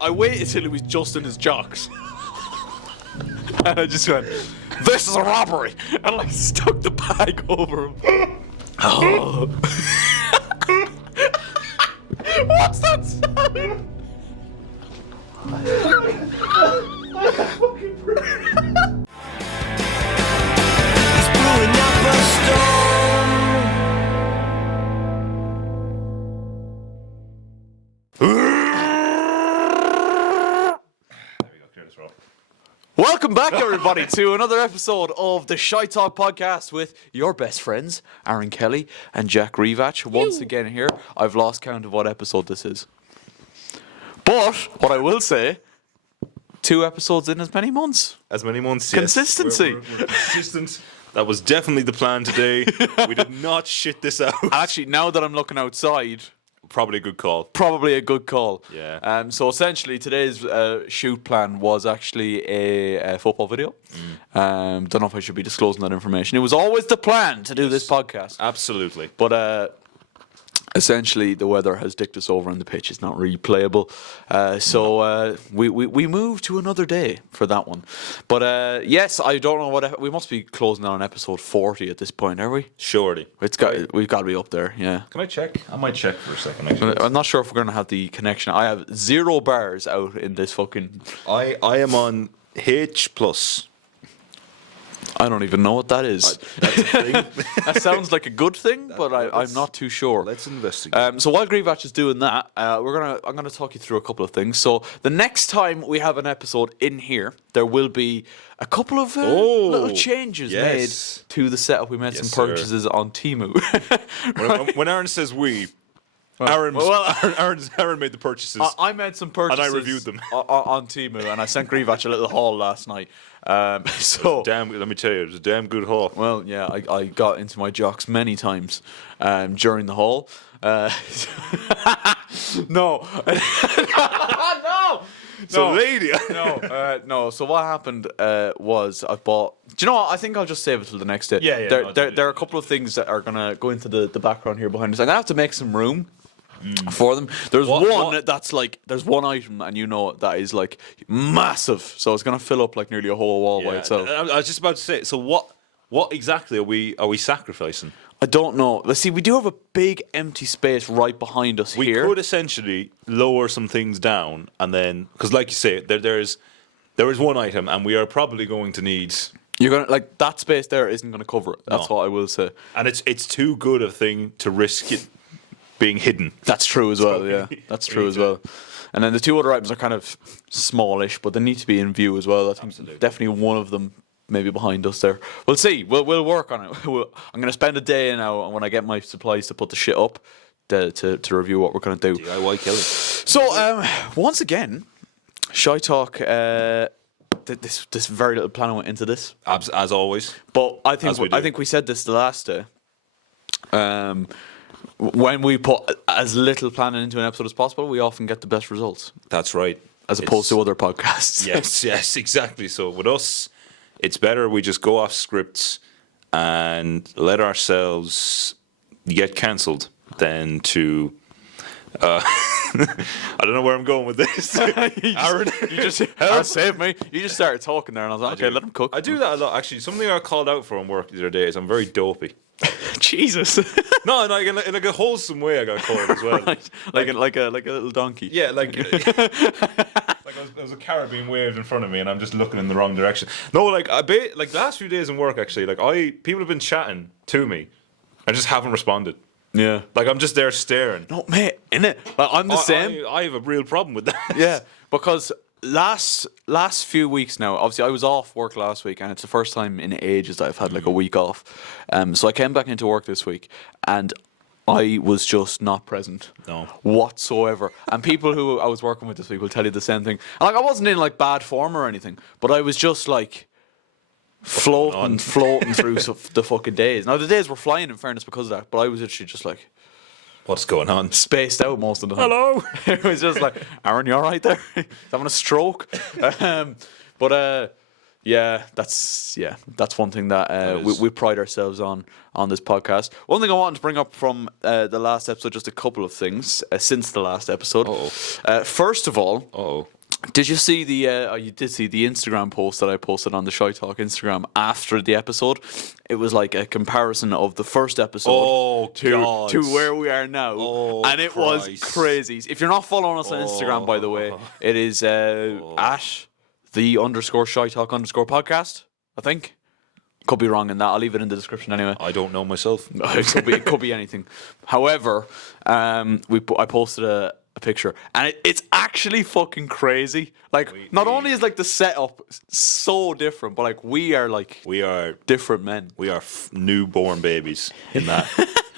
I waited till he was just in his jocks. And I just went, "This is a robbery!" And like stuck the bag over him. Oh. What's that sound? It's brewing up a storm. Welcome back, everybody, to another episode of the ShiteTalk podcast with your best friends, Aaron Kelly and Jack Rivach. Once again here, I've lost count of what episode this is. But, what I will say, 2 episodes in as many months. As many months, Consistency. Yes. We're consistent. That was definitely the plan today. We did not shit this out. Actually, now that I'm looking outside, Probably a good call. probably a good call. Yeah. So essentially, today's shoot plan was actually a football video. Don't know if I should be disclosing that information. It was always the plan to do this podcast. Absolutely. But essentially, the weather has dicked us over and the pitch is not really playable. So we moved to another day for that one. But yes, I don't know what... We must be closing on episode 40 at this point, are we? Surely. We've got to be up there, yeah. Can I check? I might check for a second. Actually. I'm not sure if we're going to have the connection. I have 0 bars out in this fucking... I am on H+. I don't even know what that is. That's a thing. That sounds like a good thing, but I'm not too sure. Let's investigate. So while Grivach is doing that, I'm gonna talk you through a couple of things. So the next time we have an episode in here, there will be a couple of little changes made to the setup. We made some purchases on Temu. When Aaron says we, Aaron made the purchases. I made some purchases, and I reviewed them on Temu, and I sent Grivach a little haul last night. So let me tell you, it was a damn good haul. Well, yeah, I got into my jocks many times during the haul. No. No. So, lady. No. So what happened was I bought... Do you know what? I think I'll just save it till the next day. Yeah. There are a couple of things that are going to go into the background here behind us. I'm going to have to make some room for them. There's that's like... There's one item, and you know that is like massive. So it's going to fill up like nearly a whole wall by itself. I was just about to say, so what exactly are we sacrificing? I don't know. Let's see. We do have a big empty space right behind us here. We could essentially lower some things down, and then because, like you say, there is one item, and we are probably going to need. You're gonna like that space there isn't going to cover it. That's what I will say. And it's too good a thing to risk it being hidden. That's true as well. Yeah, that's true as well. And then the 2 other items are kind of smallish, but they need to be in view as well. I think definitely one of them. Maybe behind us there. We'll see. We'll work on it. I'm going to spend a day now when I get my supplies to put the shit up to review what we're going to do. DIY killing. So once again, ShiteTalk. This very little plan went into this, As always. but I think we said this the last day. When we put as little planning into an episode as possible, we often get the best results. That's right. As opposed to other podcasts. Yes, exactly. So with us, it's better we just go off scripts and let ourselves get cancelled than to... I don't know where I'm going with this. Aaron, Aaron saved me. You just started talking there, and I was like, okay, let him cook. I do that a lot, actually. Something I called out for on work the other day is I'm very dopey. Jesus. No, in like a wholesome way I got called as well. Right. Like a little donkey. Yeah, like there was a carrot being waved in front of me, and I'm just looking in the wrong direction. No, like the last few days in work, actually, people have been chatting to me, I just haven't responded. Yeah, like I'm just there staring. No, mate, innit? Like I'm the same. I have a real problem with that. Yeah, because last few weeks now, obviously I was off work last week, and it's the first time in ages that I've had like a week off. So I came back into work this week, and I was just not present whatsoever. And people who I was working with this week will tell you the same thing. And, like, I wasn't in like bad form or anything, but I was just like floating through the fucking days. Now the days were flying in fairness because of that, but I was literally just like, what's going on? Spaced out most of the time. Hello. It was just like, Aaron, you all right there? Having a stroke? Yeah, that's one thing that is. we pride ourselves on this podcast. One thing I wanted to bring up from the last episode, just a couple of things since the last episode. First of all, did you see you did see the Instagram post that I posted on the ShiteTalk Instagram after the episode? It was like a comparison of the first episode to where we are now, and it was crazy. If you're not following us on Instagram, by the way, it is at _ShiteTalk_podcast, I think. Could be wrong in that. I'll leave it in the description anyway. I don't know myself. It could be anything. However, I posted a picture, and it's actually fucking crazy. Like, not only is like the setup so different, but like we are different men. We are newborn babies in that.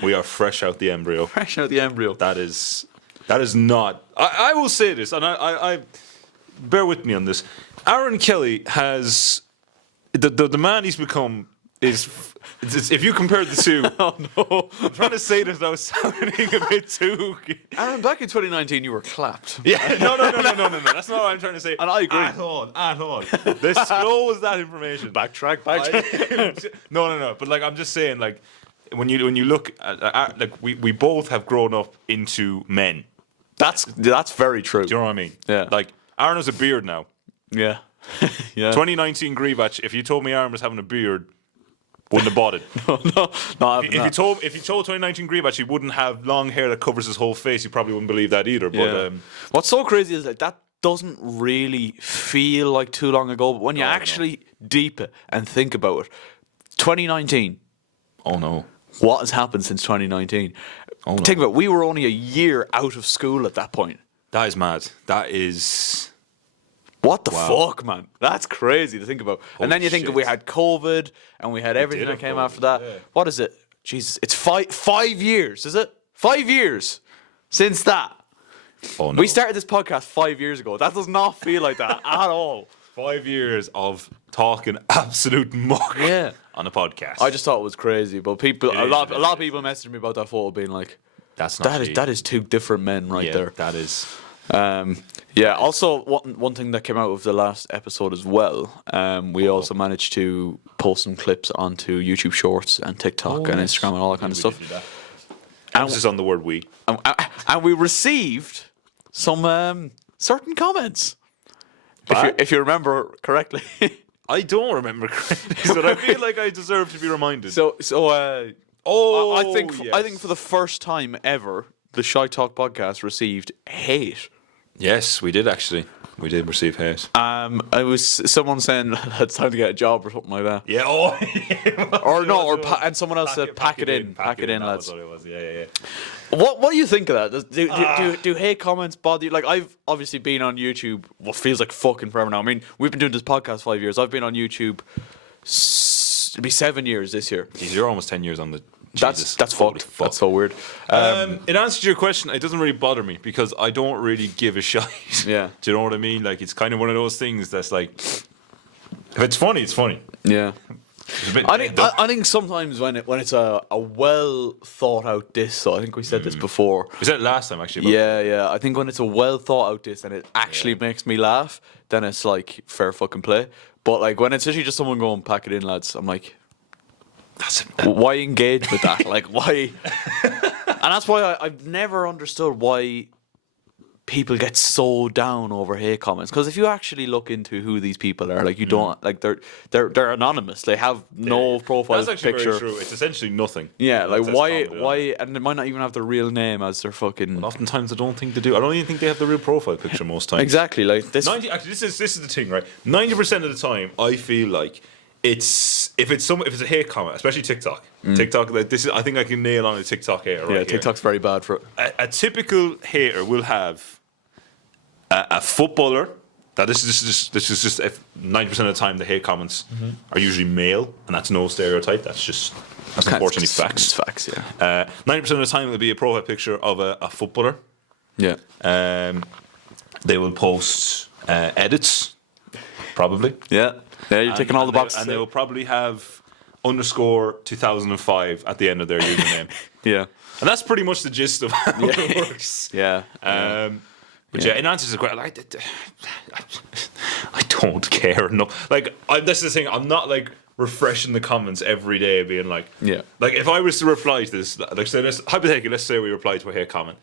We are fresh out the embryo. Fresh out the embryo. That is not. I will say this, and I bear with me on this. Aaron Kelly has the man he's become is. If you compare the two, Oh no! I'm trying to say this without sounding a bit too. Aaron, back in 2019, you were clapped. Yeah, no. That's not what I'm trying to say. And I agree. At all. Disclose that information. Backtrack. No. But like, I'm just saying, like, when you look at like we both have grown up into men. That's very true. Do you know what I mean? Yeah. Like, Aaron has a beard now. Yeah. Yeah. 2019 Greebatch. If you told me Aaron was having a beard, wouldn't have bought it. No. If you told 2019 Greebatch he wouldn't have long hair that covers his whole face, you probably wouldn't believe that either. But What's so crazy is that doesn't really feel like too long ago, but when you actually deep it and think about it, 2019. oh no. What has happened since 2019? Oh, no. Think about it, we were only a year out of school at that point. That is mad. That is. What the fuck, man? That's crazy to think about. And then you think shit. we had COVID and we had everything did that have came COVID, after that. yeah. What is it? Jesus, it's 5 years, is it? 5 years since that. Oh no. We started this podcast 5 years ago. That does not feel like that at all. 5 years of talking absolute muck on a podcast. I just thought it was crazy, but people, a lot of is. people messaged me about that photo, being like, That's not that is two different men right there. That is. Yeah. Also, one thing that came out of the last episode as well, we also managed to post some clips onto YouTube Shorts and TikTok and nice. Instagram and all that kind of stuff. Emphasis on the word "we." And we received some certain comments. If you remember correctly. I don't remember correctly, but I feel like I deserve to be reminded. I think for the first time ever, the ShiteTalk podcast received hate. Yes, we did actually. We did receive hate. It was someone saying it's time to get a job or something like that. Yeah. And someone else said pack it in, lads. That's what it was. Yeah. What do you think of that? Do hate comments bother you? Like, I've obviously been on YouTube what feels like fucking forever now. I mean, we've been doing this podcast 5 years. I've been on YouTube. It'll be 7 years this year. Jeez, you're almost 10 years on the. That's Holy fucked. fuck. That's so weird. In answer to your question, it doesn't really bother me because I don't really give a shite. Yeah. Do you know what I mean? Like, it's kind of one of those things that's like, if it's funny, it's funny. Yeah. It's a bit I think sometimes when it's a well thought out diss, so I think we said this before. We said it last time actually. Yeah. I think when it's a well thought out diss and it actually makes me laugh, then it's like fair fucking play. But like when it's literally just someone going pack it in, lads, I'm like, why engage with that? Like, why? And that's why I've never understood why people get so down over hate comments. Because if you actually look into who these people are, like you don't like they're anonymous. They have no profile That's actually picture. very true. It's essentially nothing. Yeah, like That's why? And they might not even have their real name as their fucking. Oftentimes, I don't think they do. I don't even think they have the real profile picture most times. Exactly, like this. Actually, this is the thing, right? 90% of the time, I feel like if it's a hate comment, especially TikTok. TikTok, like this is. I think I can nail on a TikTok hater. Right Yeah, here. TikTok's very bad for it. A typical hater will have a footballer. Now this is just 90% of the time the hate comments are usually male, and that's no stereotype. That's unfortunately facts. It's facts, yeah. 90% of the time it'll be a profile picture of a footballer. Yeah. They will post edits, probably. Yeah. Yeah, you're ticking all the boxes. And they will probably have _2005 at the end of their username. Yeah. And that's pretty much the gist of how it works. Yeah. But yeah, in answer to the question, I don't care. No, like that's the thing. I'm not like refreshing the comments every day, being like, Yeah. Like if I was to reply to this, like say, hypothetically, let's say we reply to a hate comment.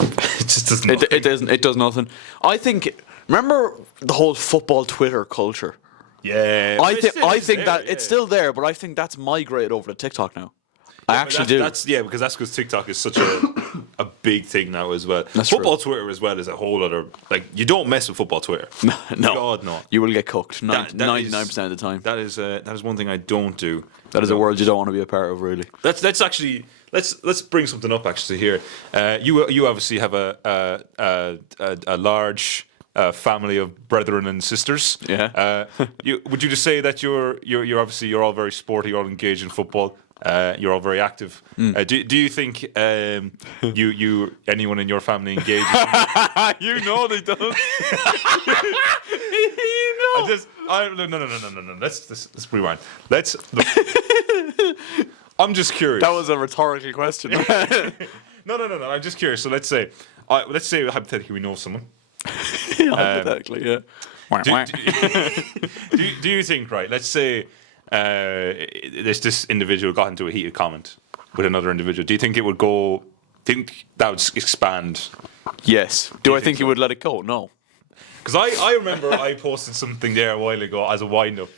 It just does nothing. It does nothing. I think. Remember the whole football Twitter culture. Yeah, I think that it's still there, but I think that's migrated over to TikTok now. I actually do. That's because TikTok is such a big thing now as well. That's Football true. Twitter as well is a whole other, like, you don't mess with football Twitter. No, God no. you will get cooked That 99% of the time. That is one thing I don't do. That is a world you don't want to be a part of, really. Let's actually let's bring something up actually here. You obviously have a large family of brethren and sisters. Yeah. Would you just say that you're obviously you're all very sporty, you're all engaged in football. You're all very active. Do you think you anyone in your family engages? You know they don't. No. Let's rewind. I'm just curious. That was a rhetorical question. No. I'm just curious. So let's say hypothetically we know someone. Hypothetically, yeah. Do you think, right? Let's say this individual got into a heated comment with another individual. Do you think it would go? Think that would expand? Yes. Do I think you would let it go? No. Because I remember I posted something there a while ago as a wind up,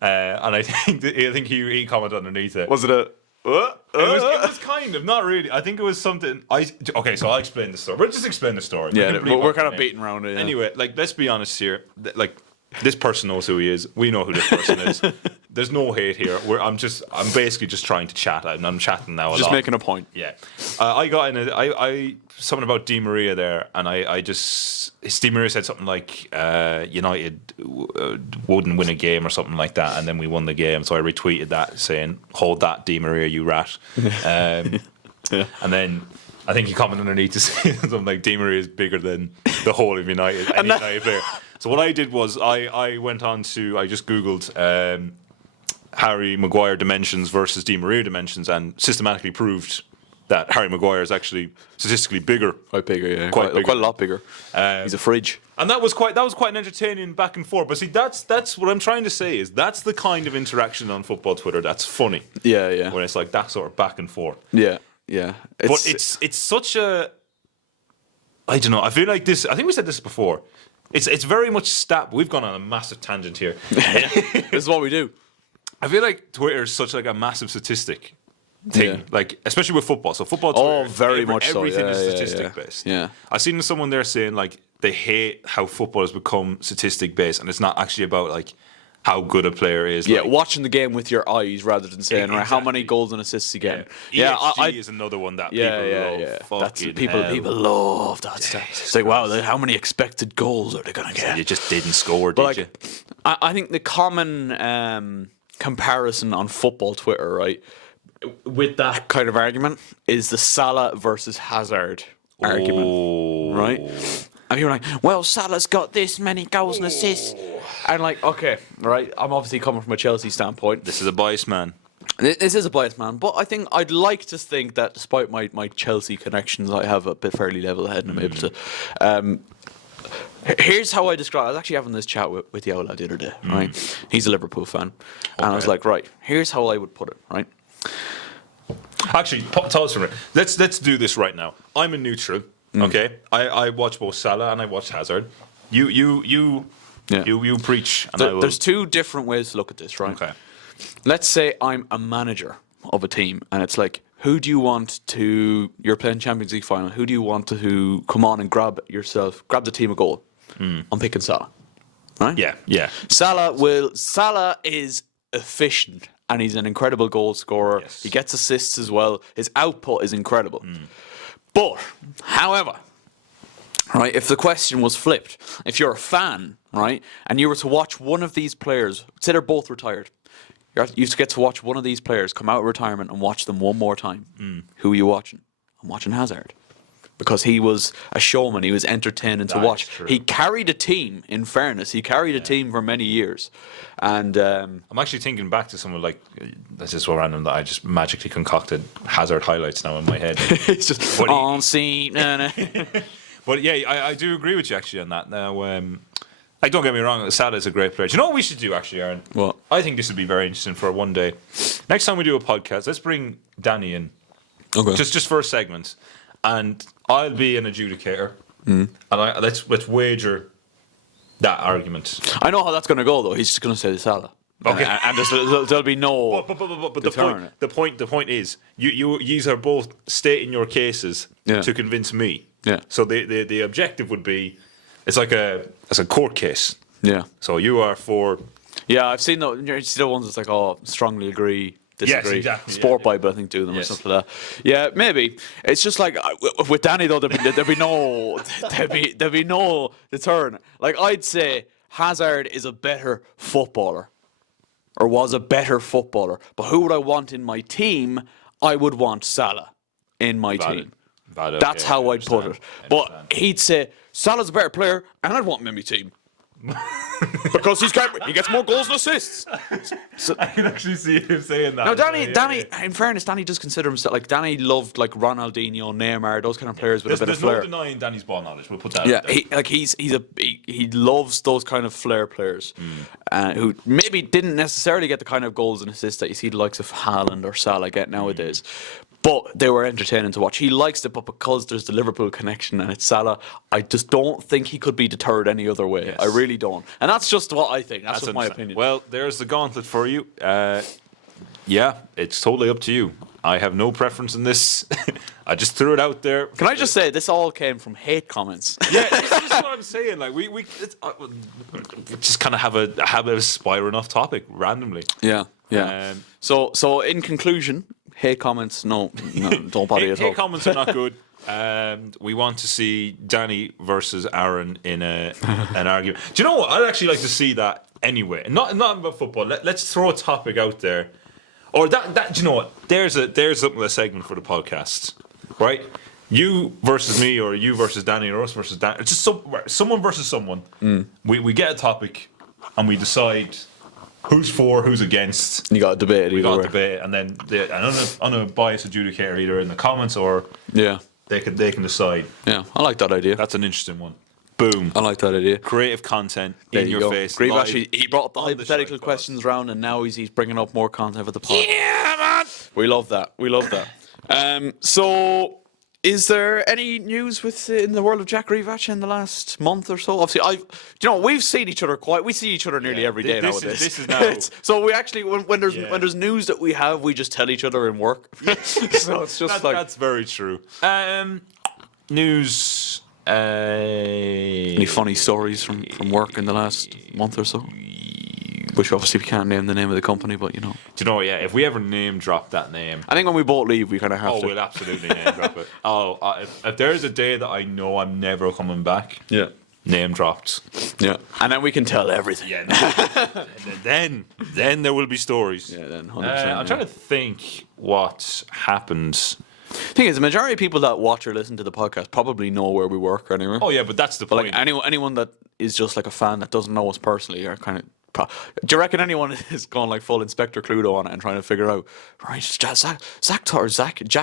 and I think he commented underneath it. Was it a? It was kind of not really. I think it was something. Okay, so I'll explain the story. We'll just explain the story. Yeah, we're kind of beating around it. Yeah. Anyway, like let's be honest here. Like this person knows who he is. We know who this person is. There's no hate here. I'm basically just trying to chat. I'm chatting now. Just making a point. Yeah, I got in something about Di Maria there, and Di Maria said something like United wouldn't win a game or something like that, and then we won the game. So I retweeted that saying, "Hold that, Di Maria, you rat." And then I think he commented underneath to say something like, "Di Maria is bigger than the whole of United, any United player." So what I did was I went on to I just googled Harry Maguire dimensions versus Di Maria dimensions, and systematically proved that Harry Maguire is actually statistically bigger. Quite bigger, yeah. Quite Quite a lot bigger. He's a fridge. And that was quite an entertaining back and forth. But see, that's what I'm trying to say is that's the kind of interaction on football Twitter that's funny. Yeah. When it's like that sort of back and forth. Yeah. But it's such a, I don't know. I feel like this. I think we said this before. It's very much We've gone on a massive tangent here. This is what we do. I feel like Twitter is such like a massive statistic thing, Yeah. like especially with football. So football, Twitter, very much so. everything is Yeah, statistic yeah. based. Yeah. I've seen someone there saying like they hate how football has become statistic based, and it's not actually about like how good a player is. Yeah, like, watching the game with your eyes rather than saying, right, how many Exactly. goals and assists you get. Yeah, Yeah, EXG is another one that people love. That's Fucking people. hell. People love that stuff. It's like, wow, how many expected goals are they gonna get? You just didn't score, But did you? like, I think the common comparison on football Twitter, right, with that kind of argument, is the Salah versus Hazard argument, Oh. right? And you're like, well, Salah's got this many goals and assists, and like, okay, right, I'm obviously coming from a Chelsea standpoint. This is a biased man. This is a biased man, but I think I'd like to think that despite my Chelsea connections, I have a bit fairly level head and I'm able to. Here's how I describe. I was actually having this chat with Yola the other day. Right, he's a Liverpool fan, and I was like, right, here's how I would put it. Right, Actually, tell us for a minute. Let's do this right now. I'm a neutral. Okay, I watch both Salah and I watch Hazard. You preach. And I will. There's two different ways to look at this. Right. Okay. Let's say I'm a manager of a team, and it's like, who do you want to? You're playing Champions League final. Who do you want to come on and grab the team a goal? I'm picking Salah. Right? Yeah. Salah is efficient, and he's an incredible goal scorer. Yes. He gets assists as well. His output is incredible. But, however, right, if the question was flipped, if you're a fan, right, and you were to watch one of these players, say they're both retired, you get to watch one of these players come out of retirement and watch them one more time. Who are you watching? I'm watching Hazard. Because he was a showman, he was entertaining to That watch. is true. He carried a team, in fairness, he carried a team for many years. And I'm actually thinking back to some of like this is so random that I just magically concocted Hazard highlights now in my head. it's just on scene. But yeah, I do agree with you actually on that. Now, Like, don't get me wrong, Salah is a great player. Do you know what we should do, actually, Aaron? What? I think this would be very interesting for one day. Next time we do a podcast, let's bring Danny in. Okay. Just for a segment. And I'll be an adjudicator. And let's wager that argument. I know how that's going to go, though. He's just going to say Salah. Okay. And there'll be no. But the deterrent. point is, you are both stating your cases Yeah. to convince me. Yeah. So the objective would be, it's like a court case. Yeah. So you are for. Yeah, I've seen the ones that's like, oh, strongly agree, disagree. Yes, exactly, Sport yeah. Bible, I think, do them Yes. or something like that. Yeah, maybe. It's just like with Danny though, there'd be no deterrent. Like I'd say Hazard is a better footballer, or was a better footballer. But who would I want in my team? I would want Salah in my team. Valid, That's okay, how I I'd put it. understand. But he'd say Salah's a better player, and I'd want him in my team. Because he gets more goals and assists. I can actually see him saying that. Now, Danny, in fairness, Danny does consider himself like Danny loved like Ronaldinho, Neymar, those kind of players with a bit There's of no flair. denying Danny's ball knowledge. We'll put that. Yeah, out there. he loves those kind of flair players who maybe didn't necessarily get the kind of goals and assists that you see the likes of Haaland or Salah get nowadays. But they were entertaining to watch. He likes it, but because there's the Liverpool connection and it's Salah, I just don't think he could be deterred any other way. Yes. I really don't. And that's just what I think. That's just my understandable. opinion. Well, there's the gauntlet for you. Yeah, it's totally up to you. I have no preference in this. I just threw it out there. Can I just say, this all came from hate comments. Yeah, this is what I'm saying. Like we just kind of have a habit of spiraling off topic randomly. Yeah. So in conclusion, hate comments, no, don't bother you at all. Hate comments are not good. We want to see Danny versus Aaron in an argument. Do you know what? I'd actually like to see that anyway. Not about football. Let's throw a topic out there. Or that do you know what? There's a segment for the podcast, right? You versus me, or you versus Danny, or us versus Danny. It's just someone versus someone. We get a topic, and we decide who's for, who's against. You got to debate it. We got way. to debate, and then on a biased adjudicator, either in the comments or Yeah. they can decide. Yeah, I like that idea. That's an interesting one. Boom. I like that idea. Creative content There in you your go. face. Grieve live actually, he brought up the on the hypothetical ShiteTalk. questions round, and now he's bringing up more content for the pod. Yeah, man. We love that. So, is there any news in the world of Jack Revatch in the last month or so? Obviously, we've seen each other we see each other nearly every day nowadays. This is now. So we actually, when there's news that we have, we just tell each other in work. So it's just That's very true. News. Any funny stories from work in the last month or so? Which obviously we can't name the name of the company, but Do you know? Yeah, if we ever name drop that name, I think when we both leave, we kind of have to. we'll absolutely name drop it. If there's a day that I know I'm never coming back, Yeah. name dropped. Yeah. And then we can tell everything. Yeah. Then there will be stories. Yeah, then 100%. I'm trying to think what happened. Thing is, the majority of people that watch or listen to the podcast probably know where we work anyway. Oh yeah, but that's the But point. like anyone that is just like a fan that doesn't know us personally are kind of. Do you reckon anyone is going like full Inspector Cluedo on it and trying to figure out? Right, Jack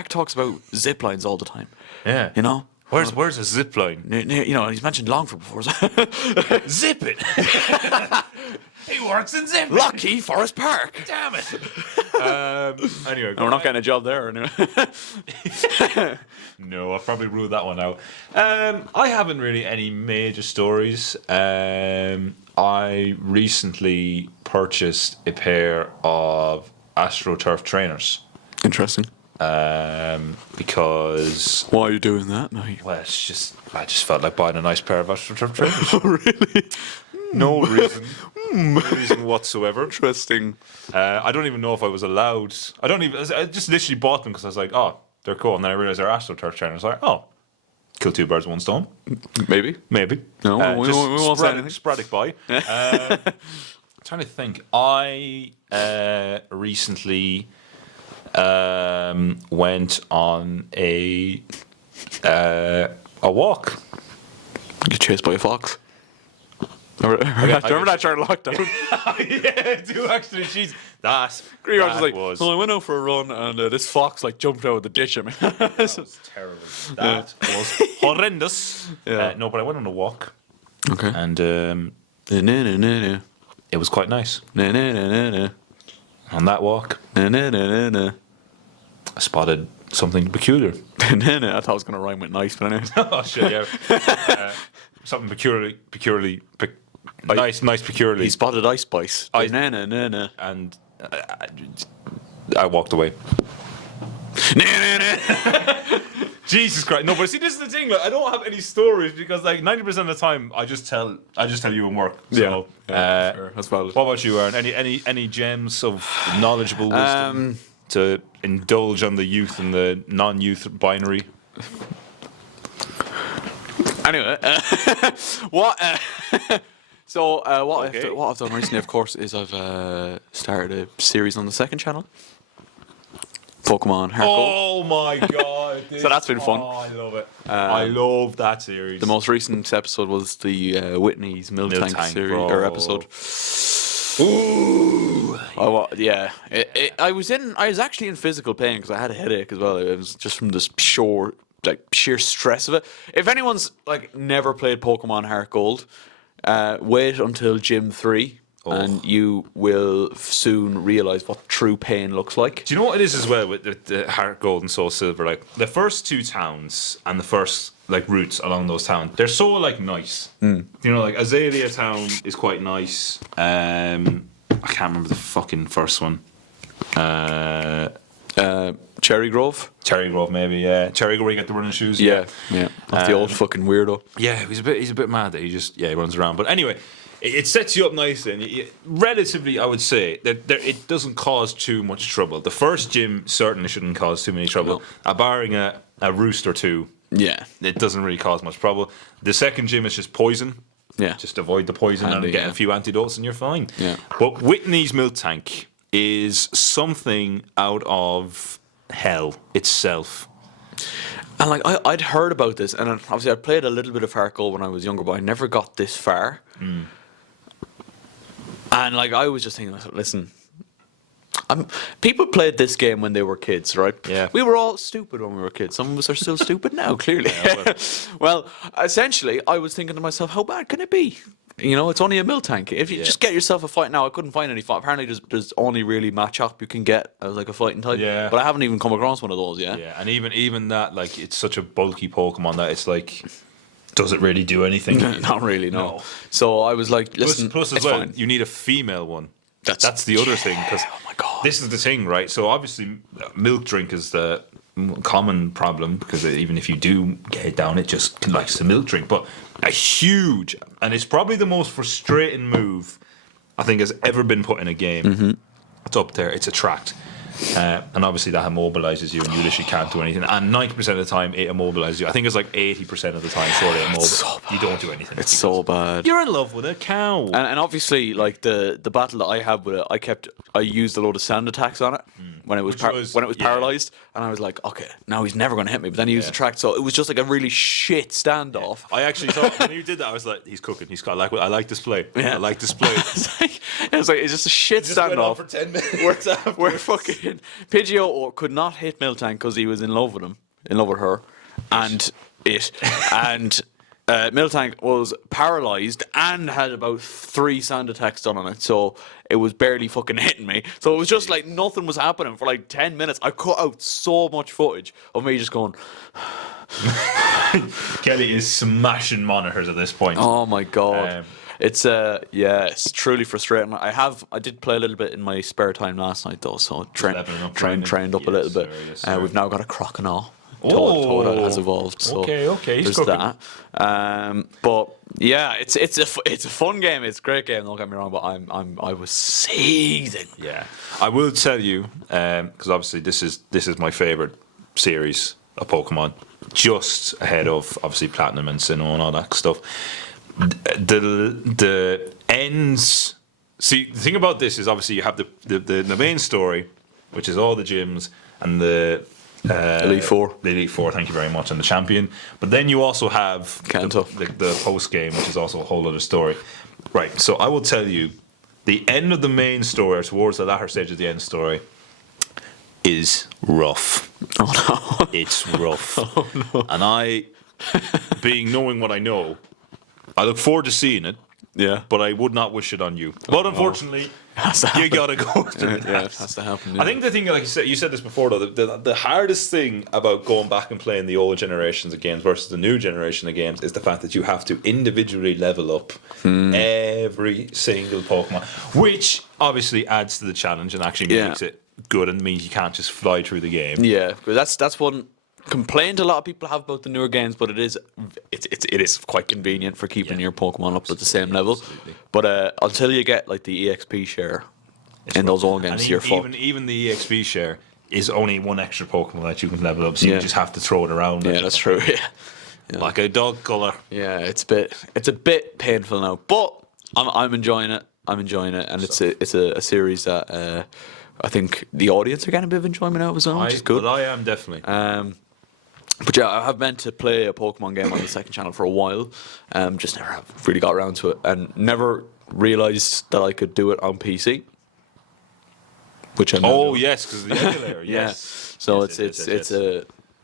talks about zip lines all the time. Yeah. Where's a zip line? He's mentioned Longford before. Zip it. He works in zip. Lucky Forest Park. Damn it. Anyway, No, we're not getting a job there anyway. No, I've probably ruled that one out. I haven't really any major stories. I recently purchased a pair of AstroTurf trainers. Interesting. Because Why are you doing that, mate? I just felt like buying a nice pair of AstroTurf trainers. Really? No reason. No reason whatsoever. Interesting. I don't even know if I was allowed. I just literally bought them because I was like, oh, they're cool. And then I realized they're AstroTurf trainers. I was like, oh, kill two birds with one stone. Maybe. No, we won't say anything. sporadic buy. Trying to think. I recently went on a walk. Get chased by a fox. Remember that during lockdown? Yeah, I do actually. Jeez, that was I went out for a run and this fox like jumped out of the ditch at me. That was terrible. That was horrendous. Yeah. No, but I went on a walk. Okay. And Na, na, na, na, na. It was quite nice. Na, na, na, na, na. On that walk, Na, na, na, na, na. I spotted something peculiar. Na, na. I thought it was going to rhyme with nice, but anyway. Oh shit! Yeah, something nice, peculiarly. He spotted Ice Spice. I- Na, na, na, na. And I walked away. Na, na, na. Jesus Christ! No, but see, this is the thing. Like, I don't have any stories because, like, 90% of the time, I just tell you in work. So, Sure, that's valid. what about you, Aaron? Any gems of knowledgeable wisdom to indulge on the youth and the non-youth binary? Anyway, what? What Okay. I've done recently, of course, is I've started a series on the second channel, Pokemon Heart Gold. Oh my god! So that's been fun. Oh, I love it. I love that series. The most recent episode was the Whitney's Milk Tank series bro. or episode. Ooh. I was actually in physical pain because I had a headache as well. It was just from this sheer stress of it. If anyone's like never played Pokemon Heart Gold, wait until Gym 3 and you will soon realize what true pain looks like. Do you know what it is as well with the Heart Gold and Soul Silver? Like the first two towns and the first like routes along those towns, they're so like nice. You know, like Azalea Town is quite nice. I can't remember the fucking first one. Cherry Grove? Cherry Grove, maybe. Yeah, Cherry Grove. Where you get the running shoes. Yeah. That's the old fucking weirdo. Yeah, he's a bit mad that he runs around. But anyway, it sets you up nicely, and relatively, I would say that it doesn't cause too much trouble. The first gym certainly shouldn't cause too many trouble, barring a roost or two. Yeah. It doesn't really cause much trouble. The second gym is just poison. Yeah. Just avoid the poison and get a few antidotes, and you're fine. Yeah. But Whitney's Milk Tank is something out of hell itself. And like I'd heard about this, and obviously I played a little bit of Heart Gold when I was younger, but I never got this far. And like I was just thinking, listen, people played this game when they were kids, right? Yeah. We were all stupid when we were kids. Some of us are still stupid now, clearly. Well, essentially, I was thinking to myself, how bad can it be? You know, it's only a milk tank. If you just get yourself a fight now, I couldn't find any fight. Apparently, there's only really Machop you can get as like a fighting type. Yeah. But I haven't even come across one of those yet. Yeah, and even that, like, it's such a bulky Pokemon that it's like, does it really do anything? Not really, no. So I was like, listen, Plus as it's well, fine. you need a female one. That's the other thing. Because oh my God. this is the thing, right? So obviously, milk drink is the common problem because even if you do get it down, it just likes the milk drink. But a huge, and it's probably the most frustrating move I think has ever been put in a game. It's up there. It's Attract. And obviously that immobilizes you and you literally can't do anything. And 90% of the time it immobilizes you. I think it's like 80% of the time sorry, you don't do anything. It's so bad. You're in love with a cow. And obviously, like the battle that I had with it, I used a load of sand attacks on it when it was paralyzed, and I was like, okay, now he's never going to hit me. But then he used Attract, so it was just like a really shit standoff. I actually thought when you did that, I was like, he's cooking. He's got I like this play. Yeah. I like this play. It's just a shit standoff. for 10 minutes. Where fucking Pidgeot could not hit Miltank because he was in love with her, and Miltank was paralyzed and had about 3 sand attacks done on it, so it was barely fucking hitting me. So it was just like nothing was happening for like 10 minutes. I cut out so much footage of me just going. Kelly is smashing monitors at this point. Oh my God. It's truly frustrating. I did play a little bit in my spare time last night though, so trained up a little bit. Yes, sir. We've now got a Croconaw. Toad has evolved. So okay, he's there's cooking. that. But yeah, it's a fun game. It's a great game. Don't get me wrong, but I was seething. Yeah, I will tell you because obviously this is my favorite series of Pokemon, just ahead of obviously Platinum and Sinnoh and all that stuff. The ends. See, the thing about this is obviously you have the main story, which is all the gyms and the Elite Four. The Elite Four, thank you very much, and the champion. But then you also have the post game, which is also a whole other story. Right, so I will tell you, the end of the main story, or towards the latter stage of the end story, is rough. Oh no. It's rough. Oh no. And knowing what I know, I look forward to seeing it. Yeah. but I would not wish it on you. But unfortunately, Has to you happen. gotta go through Yeah, that. it has to happen. I think the thing, like you said this before, though, the hardest thing about going back and playing the old generations of games versus the new generation of games is the fact that you have to individually level up every single Pokemon, which obviously adds to the challenge and actually makes it good and means you can't just fly through the game. Yeah, because that's one complaint a lot of people have about the newer games, but it is quite convenient for keeping your Pokemon up at the same level. Absolutely. But until you get like the EXP share in those old games, And you're fucked. even the EXP share is only one extra Pokemon that you can level up, so you just have to throw it around. Yeah, that's true. Yeah. Like a dog color. Yeah, it's a bit painful now, but I'm enjoying it. And it's a series that I think the audience are getting a bit of enjoyment out of as well, which is good. But I am definitely. But yeah, I have meant to play a Pokemon game on the second channel for a while. Just never have really got around to it, and never realised that I could do it on PC. Which I'm now doing. Yes, because the emulator. Yeah. Yes. So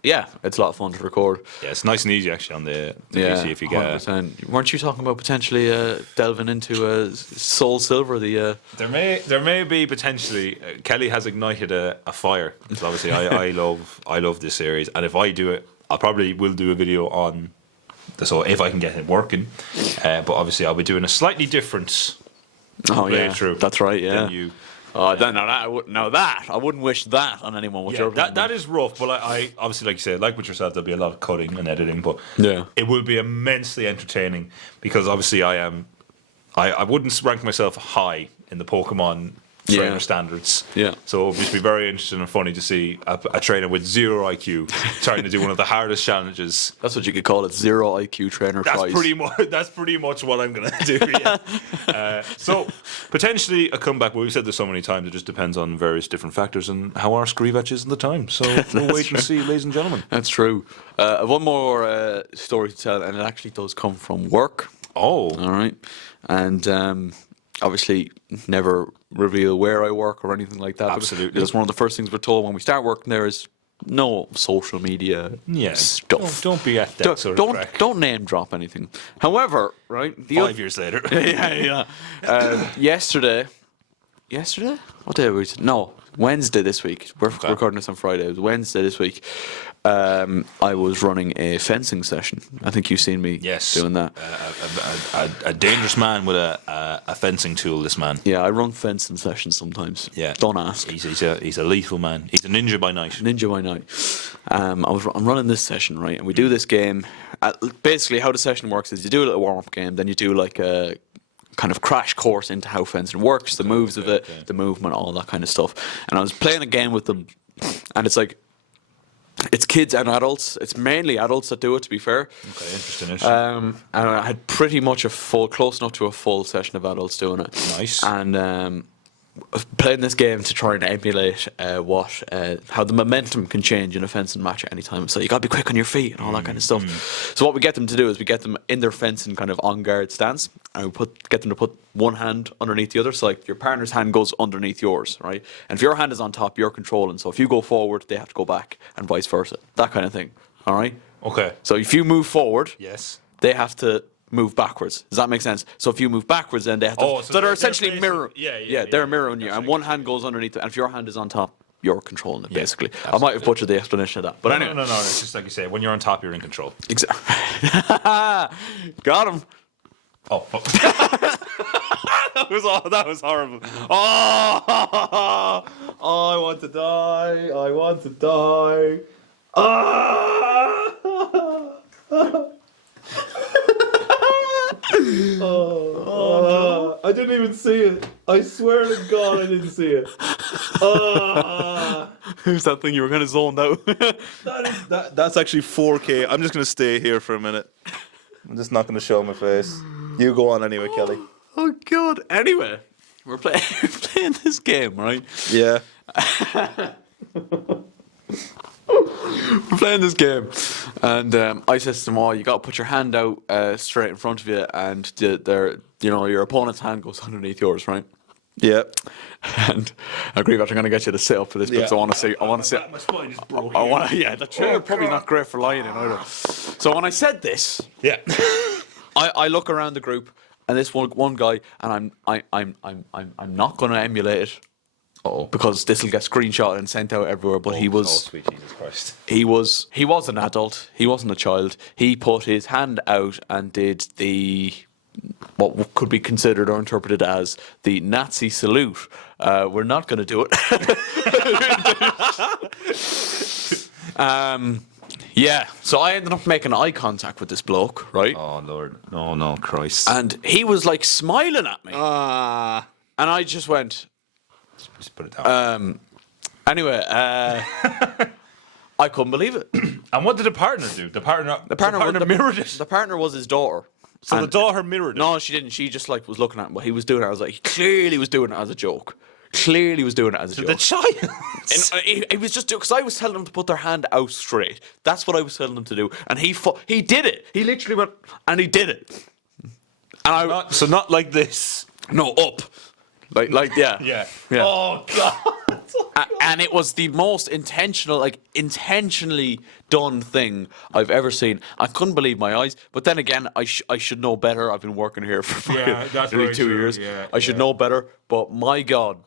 Yes, it's a lot of fun to record. Yeah, it's nice and easy actually on the Yeah, PC if you get. 100%. Weren't you talking about potentially delving into Soul Silver? There may be potentially. Kelly has ignited a fire. Because obviously I love this series, and if I do it, I probably will do a video on. So if I can get it working, but obviously I'll be doing a slightly different playthrough. That's right. Yeah. Than you. I wouldn't wish that on anyone. Yeah, that is rough, but I obviously, like you said, like with yourself, there'll be a lot of cutting and editing, but it will be immensely entertaining because obviously I wouldn't rank myself high in the Pokemon trainer standards. Yeah. So it would be very interesting and funny to see a trainer with 0 IQ trying to do one of the hardest challenges. That's what you could call it, 0 IQ trainer prize. That's pretty much what I'm going to do. Yeah. So potentially a comeback, but we've said this so many times, it just depends on various different factors and how our Skrivac is in the time. So we'll wait and see, ladies and gentlemen. That's true. One more story to tell, and it actually does come from work. Oh. All right. And obviously never reveal where I work or anything like that. Absolutely. Because one of the first things we're told when we start working there is no social media stuff. Don't be at that sort of crack. Don't name drop anything. However, right? 5 years later. yeah. Yesterday? What day was it? No, Wednesday this week. We're recording this on Friday. It was Wednesday this week. I was running a fencing session. I think you've seen me doing that. A dangerous man with a fencing tool, this man. Yeah, I run fencing sessions sometimes. Yeah. Don't ask. He's a lethal man. He's a ninja by night. Ninja by night. I'm running this session, right? And we do this game. Basically, how the session works is you do a little warm-up game, then you do like a kind of crash course into how fencing works, the moves of it, the movement, all that kind of stuff. And I was playing a game with them, and it's like, it's kids and adults. It's mainly adults that do it, to be fair. Okay, interesting. And I had pretty much close enough to a full session of adults doing it. Nice. And playing this game to try and emulate how the momentum can change in a fencing match at any time. So you got to be quick on your feet and all that kind of stuff. So what we get them to do is we get them in their fencing kind of on guard stance, and we get them to put one hand underneath the other. So like your partner's hand goes underneath yours, right? And if your hand is on top, you're controlling. So if you go forward, they have to go back, and vice versa. That kind of thing. All right. Okay. So if you move forward, Yes. they have to move backwards. Does that make sense? So if you move backwards, then they have to. Oh, so they're essentially facing- mirror. Yeah, they're mirroring you, and one hand goes underneath it, and if your hand is on top, you're controlling it. Basically, I might have butchered the explanation of that, but anyway. No. It's just like you say. When you're on top, you're in control. Exactly. Got him. Oh, fuck. That was horrible. Oh, I want to die. I want to die. I didn't even see it. I swear to God, I didn't see it. Who's that thing you were kind of zoned out? That's actually 4K. I'm just going to stay here for a minute. I'm just not going to show my face. You go on anyway, Kelly. Oh God. Anyway, we're playing this game, right? Yeah. We're playing this game, and I said to them, "Oh, you got to put your hand out straight in front of you, and your opponent's hand goes underneath yours, right?" Yeah. And I agree that I'm going to get you to sit up for this because I want to see. My spine is broken. The chair probably not great for lying in either. So when I said this, Yeah. I look around the group, and this one guy, and I'm not going to emulate it. Because this will get screenshot and sent out everywhere. But he was. Oh, sweet Jesus Christ. He was an adult. He wasn't a child. He put his hand out and did what could be considered or interpreted as the Nazi salute. We're not going to do it. Yeah. So I ended up making eye contact with this bloke, right? Oh, Lord. No, Christ. And he was like smiling at me. And I just went. Just put it down. Anyway, I couldn't believe it. And what did the partner do? The partner mirrored it. The partner was his daughter. So the daughter mirrored it. No, she didn't. She just like was looking at him. What he was doing, I was like, he clearly was doing it as a joke. Clearly was doing it as a joke. The child. And he was just doing, because I was telling him to put their hand out straight. That's what I was telling him to do, and he did it. He literally went and he did it. And not like this. No, up. Like yeah. Yeah. Oh God. And it was the most intentionally done thing I've ever seen. I couldn't believe my eyes. But then again, I should know better. I've been working here for nearly 2 years. Yeah, I should know better. But my God.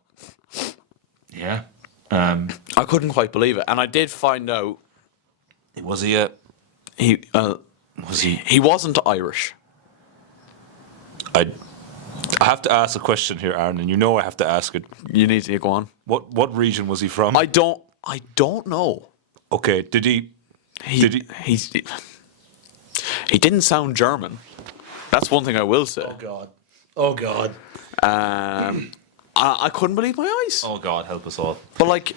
Yeah. I couldn't quite believe it. And I did find out. Was he He wasn't Irish. I have to ask a question here, Aaron, and you know I have to ask it. You need to go on. What region was he from? I don't know. Okay, did he? He didn't sound German. That's one thing I will say. Oh God. I couldn't believe my eyes. Oh God, help us all. But like,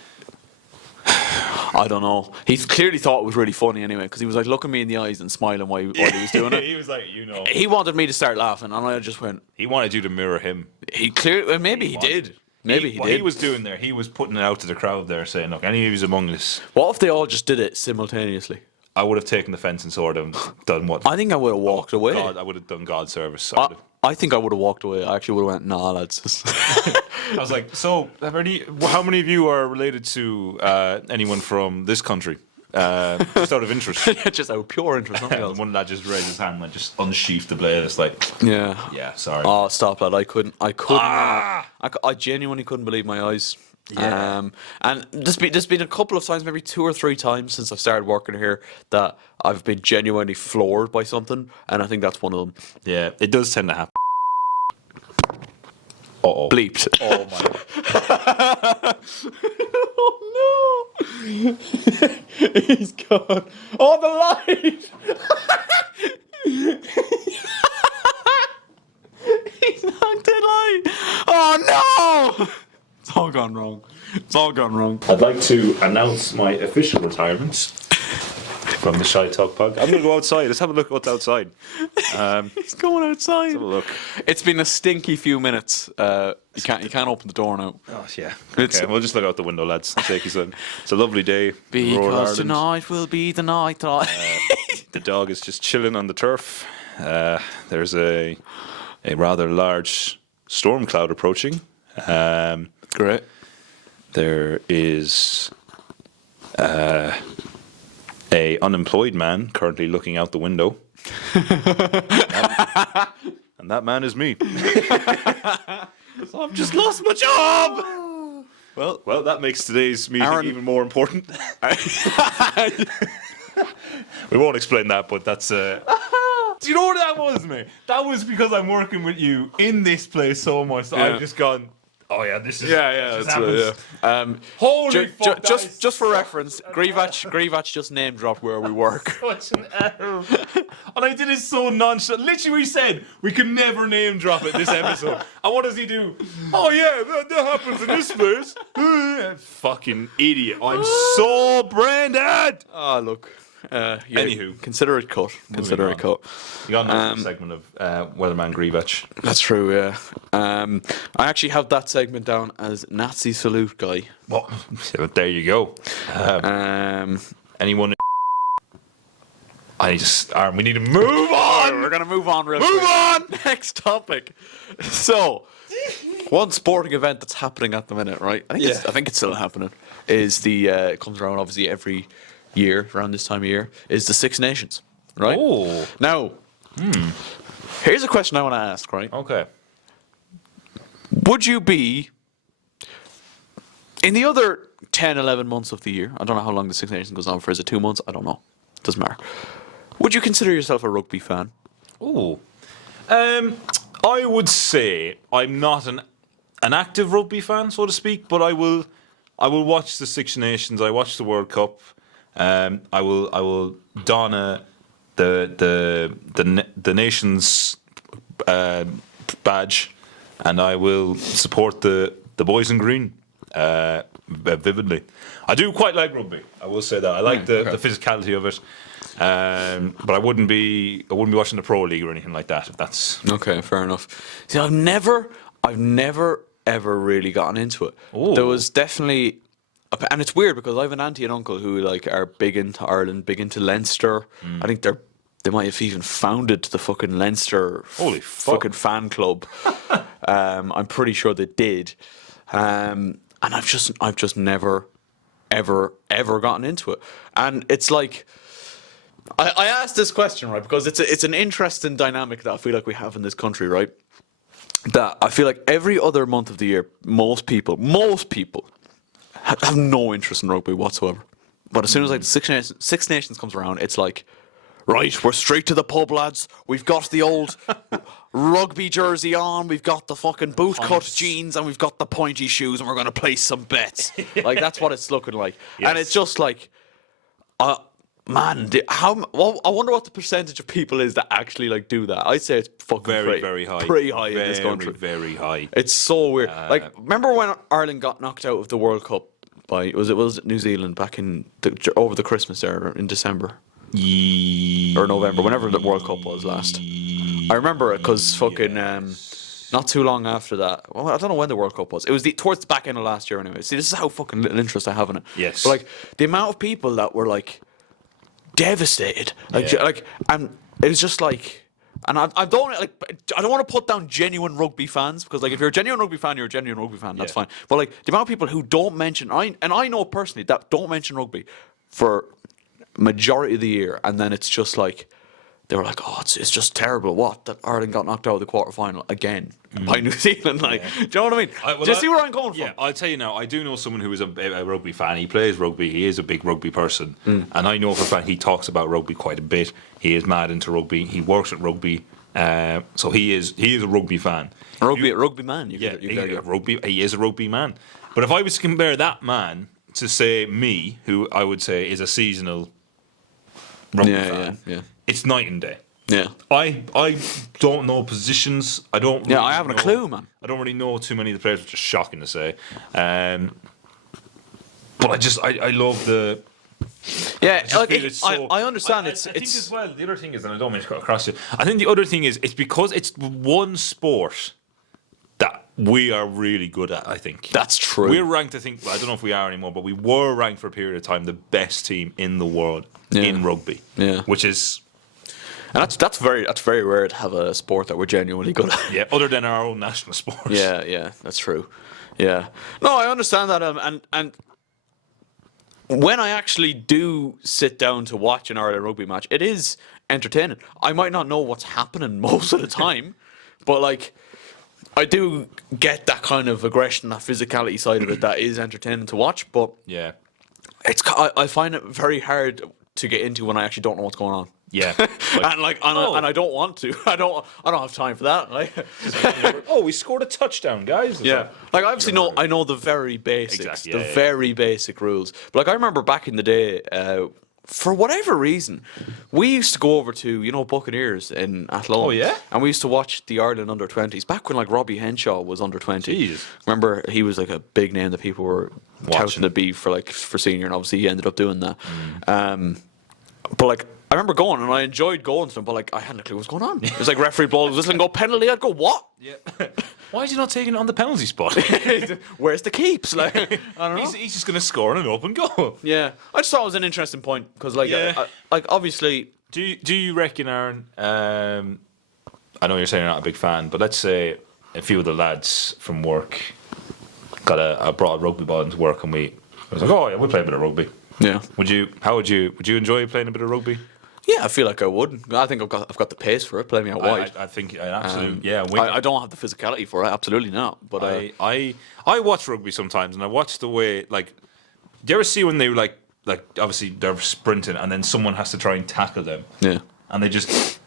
I don't know. He clearly thought it was really funny anyway, because he was like looking me in the eyes and smiling while he was doing it. He was like, He wanted me to start laughing, and I just went. He wanted you to mirror him. He clearly, maybe he did. Maybe he what did. he was doing there, he was putting it out to the crowd there, saying, "Look, any of you among us." What if they all just did it simultaneously? I would have taken the fence and sword and done what? I think I would have walked away. God, I would have done God service. I think I would have walked away. I actually would have went, nah, lads. I was like, so how many of you are related to anyone from this country? Just out of interest. Just out of pure interest. Nothing else. One lad just raised his hand and just unsheathed the blade. It's like, yeah, sorry. Oh, stop, lad! I couldn't. I genuinely couldn't believe my eyes. Yeah. And there's been a couple of times, maybe 2 or 3 times since I've started working here, that I've been genuinely floored by something, and I think that's one of them. Yeah, it does tend to happen. Uh-oh. Bleeped. Oh my. Oh no! He's gone. Oh, the light! He's knocked the light. Oh no! It's all gone wrong. It's all gone wrong. I'd like to announce my official retirement from the ShiteTalk podcast. I'm going to go outside. Let's have a look what's outside. He's going outside. Let's have a look. It's been a stinky few minutes. You can't open the door now. Oh, yeah. It's- Okay, we'll just look out the window, lads. It's a lovely day. in rural Because Ireland. tonight will be the night. The dog is just chilling on the turf. There's a rather large storm cloud approaching. Great. There is a unemployed man currently looking out the window. And that man is me. So I've just lost my job. Well, that makes today's meeting Aaron- even more important. We won't explain that, but that's. Do you know what that was, mate? That was because I'm working with you in this place so much that Yeah. I've just gone. Oh yeah, this is. Yeah, this happens. Holy fuck, that is just for reference, Grivach just name dropped where we work. Such an error. And I did it so nonchalant. Literally, we said we can never name drop it this episode. And what does he do? Oh yeah, that happens in this place. Fucking idiot. I'm so branded. Oh, look. Yeah, Anywho. consider it cut. Consider it cut. You got another segment of Weatherman Grivach. That's true, yeah. I actually have that segment down as Nazi salute guy. Well, there you go. Anyone? We need to move on. We're gonna move on real Move quick. on. Next topic. So, one sporting event that's happening at the minute, right? I think it's still happening. Is it comes around obviously every year around this time of year? Is the Six Nations, right? Oh. Now, Here's a question I want to ask, right? Okay. Would you be, in the other 10, 11 months of the year, I don't know how long the Six Nations goes on for, is it 2 months? I don't know. Doesn't matter. Would you consider yourself a rugby fan? Ooh. I would say I'm not an active rugby fan, so to speak, but I will watch the Six Nations. I watch the World Cup. I will don the nation's badge, and I will support the boys in green vividly. I do quite like rugby. I will say that I like the physicality of it. But I wouldn't be watching the Pro League or anything like that. If that's Okay, fair enough. See, I've never ever really gotten into it. Ooh. There was definitely, and it's weird because I have an auntie and uncle who like are big into Ireland, big into Leinster. I think they might have even founded the fucking Leinster Holy fuck. fucking fan club. I'm pretty sure they did, and I've just never ever gotten into it, and it's like. I asked this question, right, because it's an interesting dynamic that I feel like we have in this country, right? That I feel like every other month of the year, most people have no interest in rugby whatsoever. But as soon as like the Six Nations comes around, it's like, right, we're straight to the pub, lads. We've got the old rugby jersey on, we've got the fucking boot-cut jeans, and we've got the pointy shoes, and we're going to place some bets. Like, that's what it's looking like. Yes. And it's just like... Man, I wonder what the percentage of people is that actually like do that. I'd say it's fucking very high, pretty high in this country. Very high. It's so weird. Like, remember when Ireland got knocked out of the World Cup by was it New Zealand back in over the Christmas era in December or November, whenever the World Cup was last. I remember it because fucking not too long after that. Well, I don't know when the World Cup was. It was towards the back end of last year anyway. See, this is how fucking little interest I have in it. Yes. But like the amount of people that were like. Devastated, and it was just like, and I don't want to put down genuine rugby fans because like if you're a genuine rugby fan, you're a genuine rugby fan. That's fine. But like the amount of people who don't mention, I know personally that don't mention rugby for majority of the year, and then it's just like they were like, oh, it's just terrible. What that Ireland got knocked out of the quarterfinal again by New Zealand. Like, do you know what I mean? Do you see where I'm going from? Yeah, I'll tell you now. I do know someone who is a rugby fan. He plays rugby. He is a big rugby person, and I know for a fact he talks about rugby quite a bit. He is mad into rugby. He works at rugby, so he is a rugby fan. Rugby man. He is a rugby man. But if I was to compare that man to say me, who I would say is a seasonal rugby fan, it's night and day. Yeah. I don't know positions. I don't. Really I haven't a clue, man. I don't really know too many of the players, which is shocking to say. But I love the. Yeah, I understand. I think as well. The other thing is, and I don't mean to cut across you. I think the other thing is, it's because it's one sport that we are really good at. I think that's true. We're ranked. I don't know if we are anymore, but we were ranked for a period of time the best team in the world in rugby. Yeah, which is. And that's very rare to have a sport that we're genuinely good at. Yeah, other than our own national sports. Yeah, that's true. Yeah, no, I understand that. And when I actually do sit down to watch an Ireland rugby match, it is entertaining. I might not know what's happening most of the time, but like I do get that kind of aggression, that physicality side of it that is entertaining to watch. But yeah, I find it very hard to get into when I actually don't know what's going on. Yeah, and I don't want to. I don't have time for that. Like, we scored a touchdown, guys. Yeah, like obviously I know the very basics, very basic rules. But like I remember back in the day, for whatever reason, we used to go over to Buccaneers in Athlone. Oh yeah, and we used to watch the Ireland under-20s back when like Robbie Henshaw was under-20. Jeez. Remember he was like a big name that people were touting to be for senior, and obviously he ended up doing that. But like. I remember going, and I enjoyed going to them, but like I hadn't a clue what was going on. It was like referee ball was whistling, go penalty. I'd go, what? Yeah. Why is he not taking it on the penalty spot? Where's the keeps? Like I don't know. He's just going to score and an open goal. Yeah, I just thought it was an interesting point because like, like obviously. Do you reckon, Aaron? I know you're saying you're not a big fan, but let's say a few of the lads from work brought a rugby ball into work, and I was like, oh yeah, we'll play a bit of rugby. Yeah. Would you enjoy playing a bit of rugby? Yeah, I feel like I would. I think I've got the pace for it. Play me out wide. I think an absolute wing. I don't have the physicality for it. Absolutely not. But I watch rugby sometimes, and I watch the way like. Do you ever see when they like obviously they're sprinting, and then someone has to try and tackle them? Yeah. And they just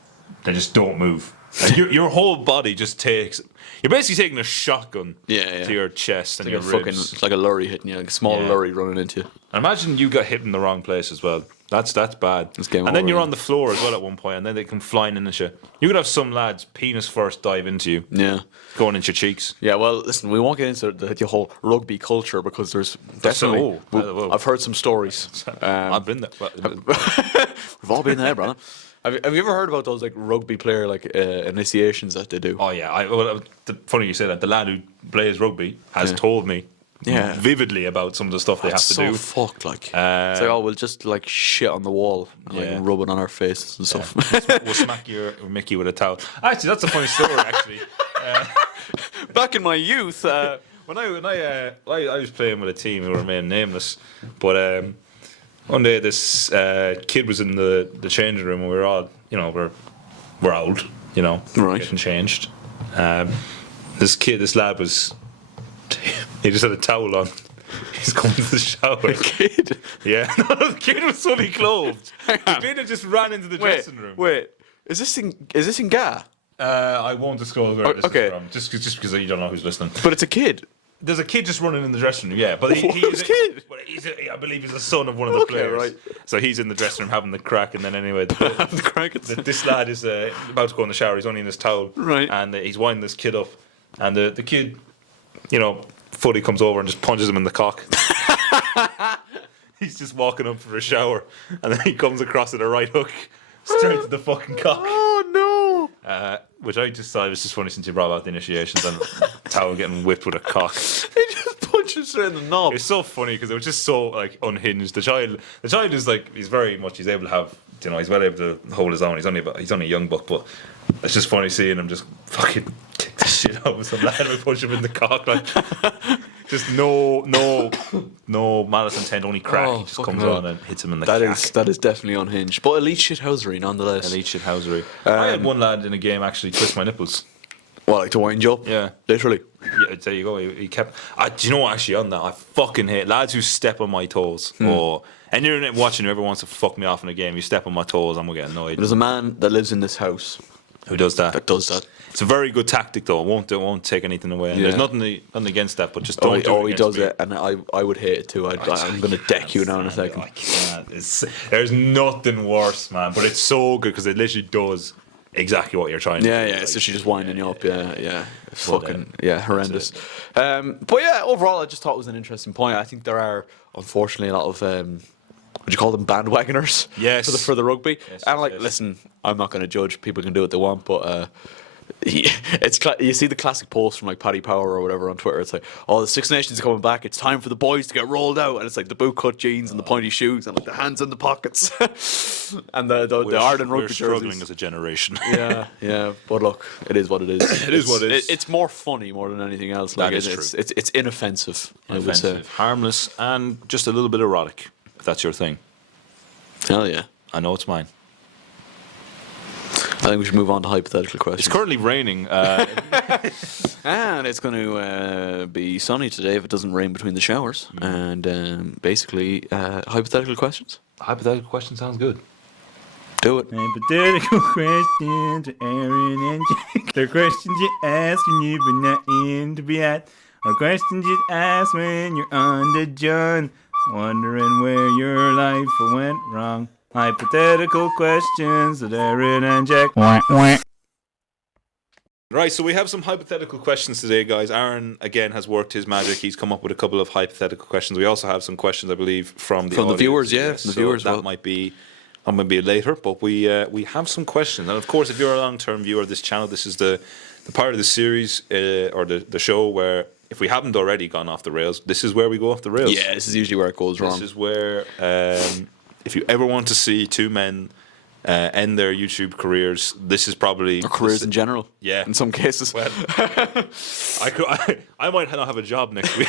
don't move. Like your whole body just takes. You're basically taking a shotgun to your chest and your ribs. It's like a lorry hitting you, like a small lorry running into you. And imagine you got hit in the wrong place as well. That's bad. It's game and then over, you're yeah. on the floor as well at one point, and then they come flying in at you. You could have some lads penis first dive into you, Yeah. going into your cheeks. Yeah, well, listen, we won't get into the whole rugby culture because there's definitely. I've heard some stories. I've been there. We've all been there, brother. Have you ever heard about those like rugby player like initiations that they do? Oh yeah, funny you say that. The lad who plays rugby has told me vividly about some of the stuff they have to so do. Fucked, like. It's like, oh, we'll just like shit on the wall and like rub it on our faces and stuff. We'll smack your Mickey with a towel. Actually, that's a funny story. Actually, Back in my youth, when I was playing with a team who remain nameless, but one day this kid was in the changing room and we were all, we're old, Right. getting changed. This lad was, he just had a towel on. He's coming to the shower. a kid. Yeah, no, the kid was fully clothed. The kid had just ran into the dressing room. Wait, is this in Ga? I won't disclose where this okay. is from, just because you don't know who's listening. But it's a kid. There's a kid just running in the dressing room, yeah. But Who's kid? But I believe he's the son of one of the players. Right. So he's in the dressing room having the crack, and then anyway, this lad is about to go in the shower. He's only in his towel, Right. And he's winding this kid up, and the kid, fully comes over and just punches him in the cock. He's just walking up for a shower, and then he comes across with a right hook straight to the fucking cock. Oh no! Which I just thought was just funny since you brought out the initiations and towel getting whipped with a cock. He just punches straight in the knob. It's so funny because it was just so like unhinged. The child is like he's able to have he's well able to hold his own. He's only a young buck, but it's just funny seeing him just fucking kick the shit out of some lad and punch him in the cock like. Just no malice intent, only crack. He just comes on and hits him in the cock. That is definitely unhinged, but elite shithousery nonetheless. Elite shithousery. I had one lad in a game actually twist my nipples. What, like to wind you up? Yeah. Literally. Yeah, there you go. He kept. Do you know what? Actually, on that, I fucking hate lads who step on my toes. And you're watching whoever wants to fuck me off in a game. You step on my toes, I'm gonna get annoyed. There's a man that lives in this house Who does that? that does that. It's a very good tactic, though. It won't take anything away. And Yeah. There's nothing against that, but just don't do it. He against does me. it, and I would hate it too. I'm going to deck you now in a second. I can't. There's nothing worse, man. But it's so good because it literally does exactly what you're trying to do. Yeah, Like, so she's just winding you up. Yeah. It's But, fucking horrendous. But yeah, overall, I just thought it was an interesting point. I think there are unfortunately a lot of would you call them bandwagoners? Yes. For the rugby. Yes, And like, yes. listen, I'm not going to judge. People can do what they want, but. You see the classic post from like Paddy Power or whatever on Twitter. It's like, oh, the Six Nations are coming back. It's time for the boys to get rolled out, and it's like the boot-cut jeans and the pointy shoes and like the hands in the pockets and the Ireland we're rugby struggling jerseys. as a generation. Yeah. But look, it is what it is. It is what it is. It's more funny more than anything else. Like, That is it's, true. It's inoffensive. I would say. Offensive, harmless, and just a little bit erotic. If that's your thing, Hell yeah. I know it's mine. I think we should move on to hypothetical questions. It's currently raining. And it's going to be sunny today if it doesn't rain between the showers. And basically, hypothetical questions. Hypothetical question sounds good. Do it. Hypothetical questions to Aaron and Jack. They're questions you ask when you've been not in to be at. Or questions you ask when you're on the John. Wondering where your life went wrong. Hypothetical questions to Aaron and Jack. Right, so we have some hypothetical questions today, guys. Aaron, again, has worked his magic. He's come up with a couple of hypothetical questions. We also have some questions, I believe, from the audience. viewers, yeah. Yes, From the so viewers, that well. might be later, but we have some questions. And, of course, if you're a long-term viewer of this channel, this is the part of the series or the show where if we haven't already gone off the rails, this is where we go off the rails. Yeah, this is usually where it goes wrong. This is where, if you ever want to see two men end their YouTube careers, this is probably... Or careers in general. Yeah. In some cases. Well, I might not have a job next week.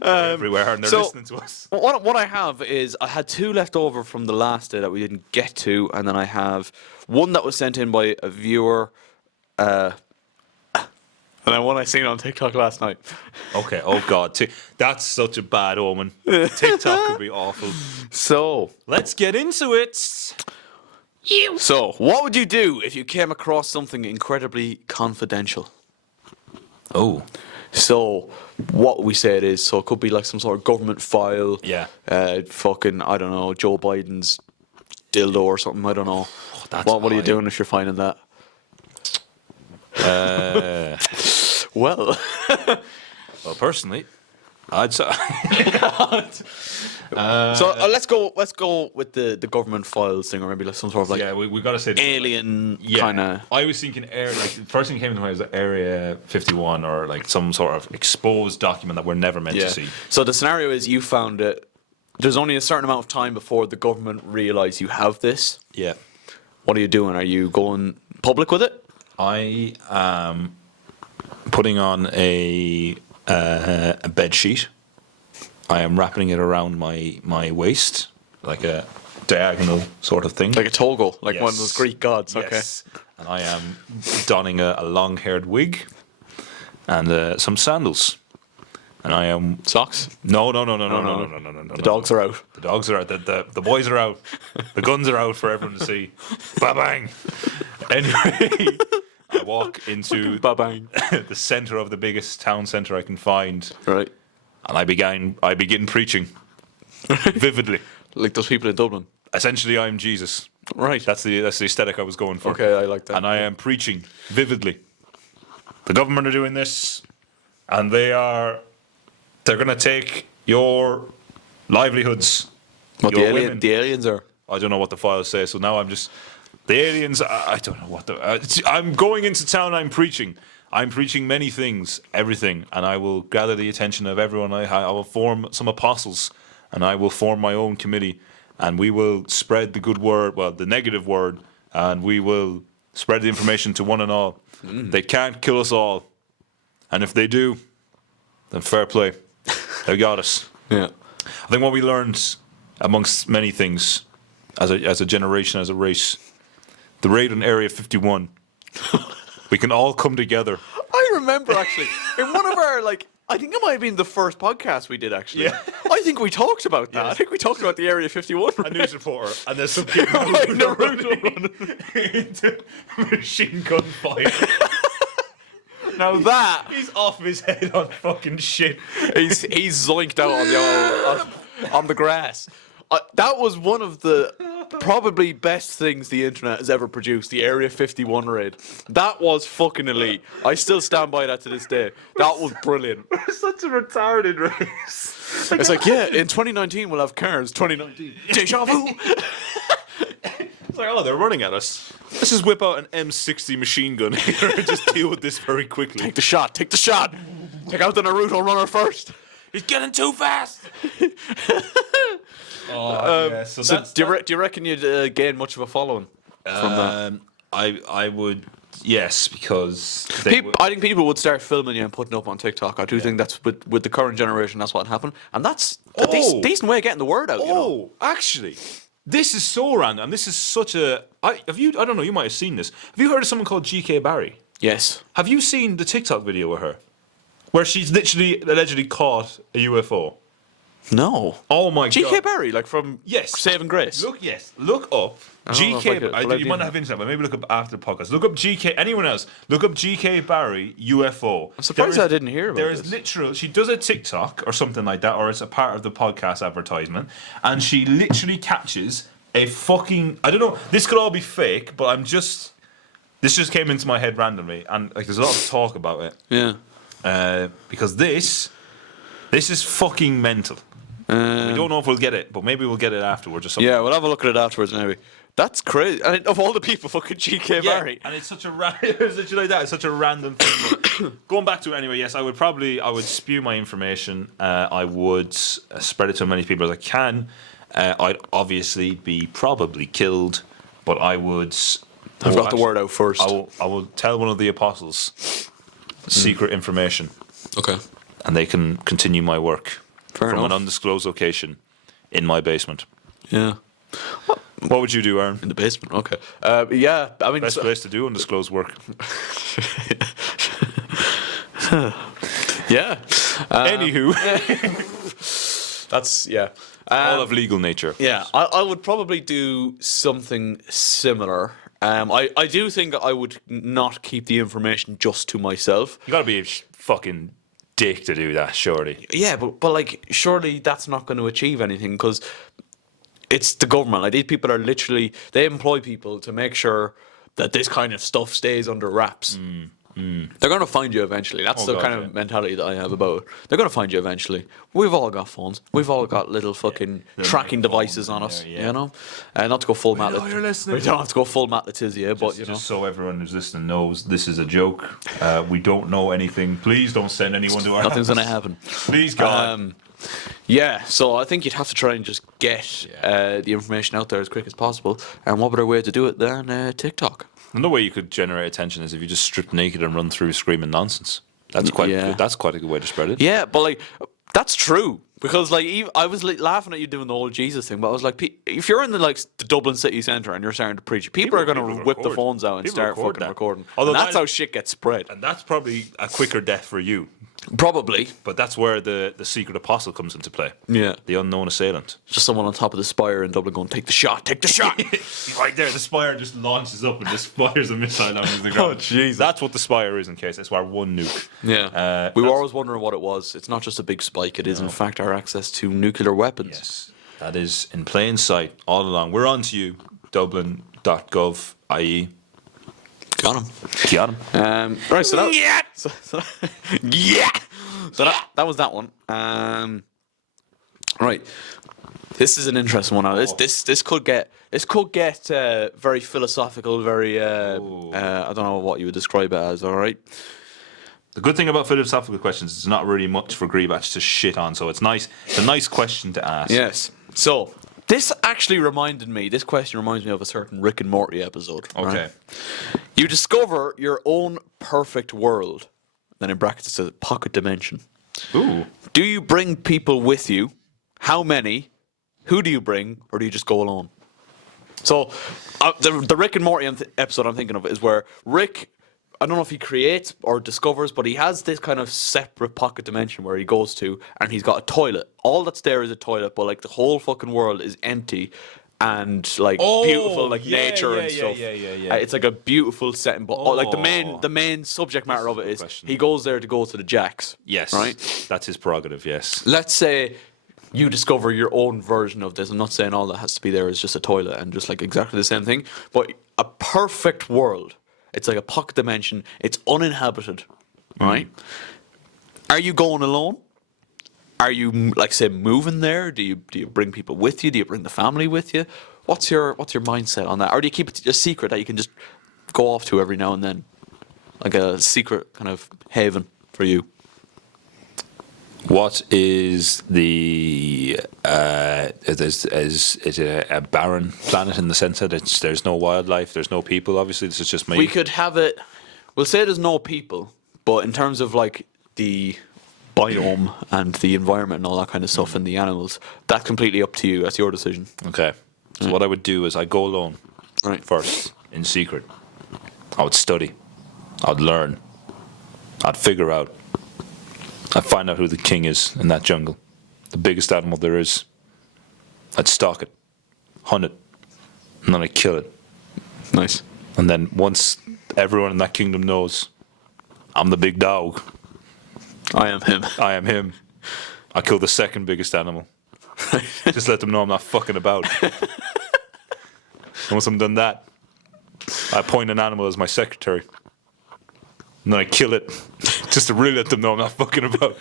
They're everywhere, and they're so- listening to us. What I have is I had 2 left over from the last day that we didn't get to, and then I have one that was sent in by a viewer, and then one I seen on TikTok last night. Okay. Oh God, that's such a bad omen. TikTok could be awful. So, Let's get into it. so what would you do if you came across something incredibly confidential? Oh. So, what we said is, so it could be like some sort of government file. Yeah. Fucking, I don't know, Joe Biden's dildo or something. I don't know. that's What are you high. doing if you're finding that? Well, Well, personally, I'd say. so let's go with the government files thing, or maybe like some sort of like yeah, we got to say alien Yeah, kind of. I was thinking like the first thing that came to mind was Area 51 or like some sort of exposed document that we're never meant to see. So the scenario is you found it. There's only a certain amount of time before the government realise you have this. Yeah. What are you doing? Are you going public with it? I am putting on a bed sheet. I am wrapping it around my waist like a diagonal sort of thing. Like a togo, like one of Yes. those Greek gods. Yes. And I am donning a long-haired wig and some sandals. And I am Okay. Socks. no. The dogs are out. The dogs are out. The boys are out. The guns are out for everyone to see. Ba bang. Anyway, I walk into Ba-bang. the center of the biggest town center I can find, Right. and I begin preaching vividly. Like those people in Dublin. Essentially, I'm Jesus. Right. That's the aesthetic I was going for. Okay, I like that. And I am preaching vividly. The government are doing this, and they're going to take your livelihoods. What your the women. aliens are. I don't know what the files say, so now I'm just the aliens. I don't know what I'm going into town. I'm preaching many things, everything, and I will gather the attention of everyone. I will form some apostles, and I will form my own committee, and we will spread the good word, well, the negative word, and we will spread the information to one and all. They can't kill us all, and if they do, then fair play. They got us. Yeah. I think what we learned, amongst many things, as a generation, as a race, the raid on Area 51, we can all come together. I remember actually in one of our I think it might have been the first podcast we did actually. Yeah. I think we talked about that. I think we talked about the Area 51. A news reporter, and there's some kid running into machine gun fire. Now that He's off his head on fucking shit. he's zoinked out on on the grass. That was one of the probably best things the internet has ever produced. The Area 51 raid. That was fucking elite. I still stand by that to this day. That was brilliant. Such a retarded race. It's like, yeah, in 2019 we'll have cars. 2019. Deja vu. It's like, oh, they're running at us. Let's just whip out an M60 machine gun here and just deal with this very quickly. Take the shot. Take the shot. Take out the Naruto runner first. He's getting too fast. Yeah, So do you reckon you'd gain much of a following from that? I would, yes, because I think people would start filming you and putting it up on TikTok. I do think that's with the current generation. That's what happened, and that's a decent way of getting the word out. You know? Actually, this is so random. This is such a. I don't know. You might have seen this. Have you heard of someone called GK Barry? Yes. Have you seen the TikTok video of her, where she's literally allegedly caught a UFO? No. Oh my god. GK Barry, like from Saving Grace. Look up don't know if I could- will I You be- might not have internet, but maybe look up after the podcast. Look up GK. Anyone else? Look up GK Barry UFO. I'm surprised I didn't hear about There is this. literal. She does a TikTok or something like that, or it's a part of the podcast advertisement, and she literally catches a fucking. I don't know. This could all be fake, but This just came into my head randomly, and like there's a lot of talk about it. Yeah. Because this is fucking mental. We don't know if we'll get it, but maybe we'll get it afterwards or something. Yeah, we'll have a look at it afterwards maybe. That's crazy. And of all the people, fucking GK Barry. And it's such a it's literally like that. It's such a random thing. Going back to it anyway, yes, I would spew my information. I would spread it to as many people as I can. I'd obviously be probably killed, but I would. I've got the word out first. I will tell one of the apostles secret information. Okay. and they can continue my work Fair from enough. an undisclosed location in my basement. Yeah. What would you do, Aaron? In the basement. Okay. Yeah. I mean, Best place to do undisclosed work. yeah. Anywho, That's yeah. all of legal nature. Yeah, I would probably do something similar. I do think I would not keep the information just to myself. You gotta be a fucking dick to do that, surely. Yeah, but like, surely that's not going to achieve anything because it's the government. Like, these people are literally, they employ people to make sure that this kind of stuff stays under wraps. They're going to find you eventually. That's Oh, the God, kind of yeah. mentality that I have about it. They're going to find you eventually. We've all got phones. We've all got little fucking tracking devices on us, yeah. you know? Not to go full Matt. know you're listening. We don't have to go full Matt Letizia, but, you know. Just so everyone who's listening knows, this is a joke. We don't know anything. Please don't send anyone to our Nothing's house. going to happen. Please, God. Yeah, so I think you'd have to try and just get the information out there as quick as possible. And what better way to do it than TikTok? Another way you could generate attention is if you just strip naked and run through screaming nonsense. That's quite Yeah. good. That's quite a good way to spread it. Yeah, but like, that's true. Because like, I was like, laughing at you doing the whole Jesus thing, but I was like, if you're in the Dublin city centre and you're starting to preach, people are going to whip the record. phones out and People start record fucking that. recording. Although And that's that- how shit gets spread. And that's probably a quicker death for you. Probably. But that's where the secret apostle comes into play. Yeah. The unknown assailant. Just someone on top of the spire in Dublin going, take the shot, take the shot. Right there, the spire just launches up and just fires a missile onto the ground. Oh, Jesus. That's what the spire is in case. That's our one nuke. Yeah. We were that's- always wondering what it was. It's not just a big spike, it is in fact our access to nuclear weapons. Yes. That is in plain sight all along. We're on to you, dublin.gov.ie. Got him. Got him. Right, so that yeah. So that was that one. Right, this is an interesting one. Now, this could get very philosophical, very I don't know what you would describe it as. All right. The good thing about philosophical questions is there's not really much for Greebach to shit on, so it's nice. It's a nice question to ask. Yes. So this actually reminded me. This question reminds me of a certain Rick and Morty episode. right? Okay. You discover your own perfect world. Then in brackets it says pocket dimension. Ooh. Do you bring people with you? How many? Who do you bring? Or do you just go alone? So, the Rick and Morty episode I'm thinking of is where Rick, I don't know if he creates or discovers, but he has this kind of separate pocket dimension where he goes to, and he's got a toilet. All that's there is a toilet, but like the whole fucking world is empty and like beautiful, like nature and stuff. yeah. It's like a beautiful setting, but like the main subject matter of it is question. he goes there to go to the Jacks. Yes. Right. That's his prerogative, yes. Let's say you discover your own version of this. I'm not saying all that has to be there is just a toilet and just like exactly the same thing, but a perfect world. It's like a pocket dimension. It's uninhabited, right? Are you going alone? Are you like say moving there? Do you bring people with you? Do you bring the family with you? What's your mindset on that? Or do you keep it a secret that you can just go off to every now and then, like a secret kind of haven for you? What is the is it a barren planet in the sense that there's no wildlife, there's no people? Obviously, this is just me. We could have it. We'll say there's no people, but in terms of like the biome and the environment and all that kind of stuff and the animals, that's completely up to you. That's your decision. Okay. So what I would do is I go alone Right. first in secret. I would study. I'd learn. I'd figure out. I'd find out who the king is in that jungle, the biggest animal there is. I'd stalk it, hunt it, and then I'd kill it. Nice. And then once everyone in that kingdom knows I'm the big dog, I am him. I am him, I kill the second biggest animal. Just let them know I'm not fucking about. And once I'm done that, I appoint an animal as my secretary. And then I kill it, just to really let them know I'm not fucking about.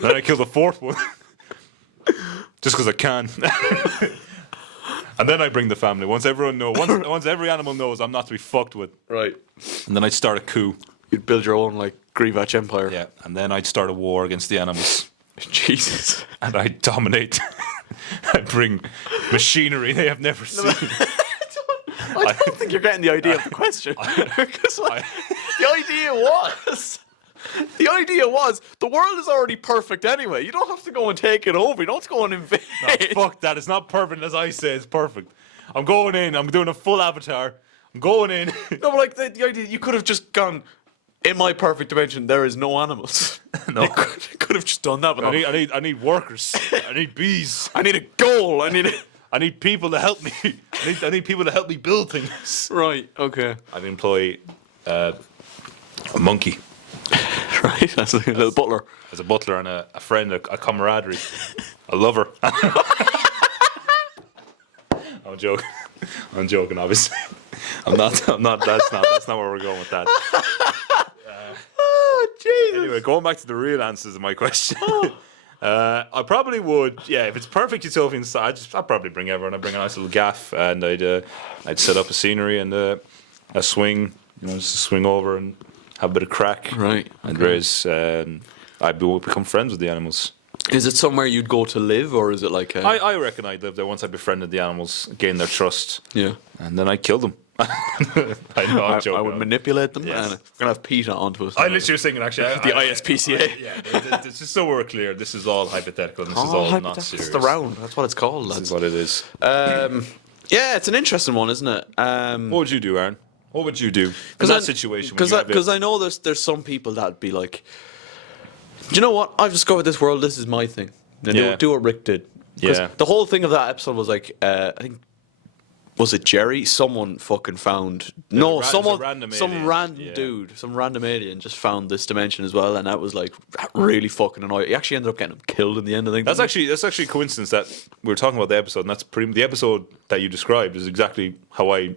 Then I kill the fourth one, just because I can. And then I bring the family. Once everyone knows, once every animal knows I'm not to be fucked with. Right. And then I'd start a coup. You'd build your own like Grievach empire. Yeah. And then I'd start a war against the animals. Jesus. And I'd dominate. I'd bring machinery they have never seen. I don't think you're getting the idea of the question. Because the idea was The idea was the world is already perfect anyway. You don't have to go and take it over. You don't have to go and invade. Fuck that. It's not perfect as I say. It's perfect. I'm going in. I'm doing a full avatar. I'm going in. No, but like the idea, you could have just gone. In my perfect dimension, there is no animals. No. You could have just done that, but I need workers. I need bees. I need a goal. I need people to help me. I need people to help me build things. Right. Okay. I'd employ a monkey Right. That's like a little butler. as a butler and a friend, a camaraderie, a lover. I'm joking. I'm joking, obviously. I'm not. That's not where we're going with that. Oh, Jesus. Anyway, going back to the real answers of my question. I probably would, yeah. If it's perfect utopian style, I'd probably bring everyone. I'd bring a nice little gaff, and I'd set up a scenery and a swing, just swing over and have a bit of crack. Right. And Okay. I'd become friends with the animals. Is it somewhere you'd go to live, or is it like a... I reckon I'd live there once I befriended the animals, gained their trust, Yeah. and then I'd kill them. I know, I'm joking. I would manipulate them, Yes. and we're gonna have PETA onto us. I literally was thinking, actually, The ISPCA. This is so we're clear. This is all hypothetical. And this is all not serious. That's the round. That's what it's called. This Lads. is what it is. Yeah, it's an interesting one, isn't it? What would you do, Aaron? What would you do in that situation? Because I know there's some people that'd be like, do you know what? I've discovered this world. This is my thing. And Yeah. do what Rick did. 'Cause Yeah. the whole thing of that episode was like, I think, was it Jerry? Someone fucking found. No, a someone, random some alien. random Yeah. dude, some random alien just found this dimension as well, and that was like really fucking annoying. He actually ended up getting him killed in the end. I think That's actually a coincidence that we were talking about the episode, and that's the episode that you described is exactly how I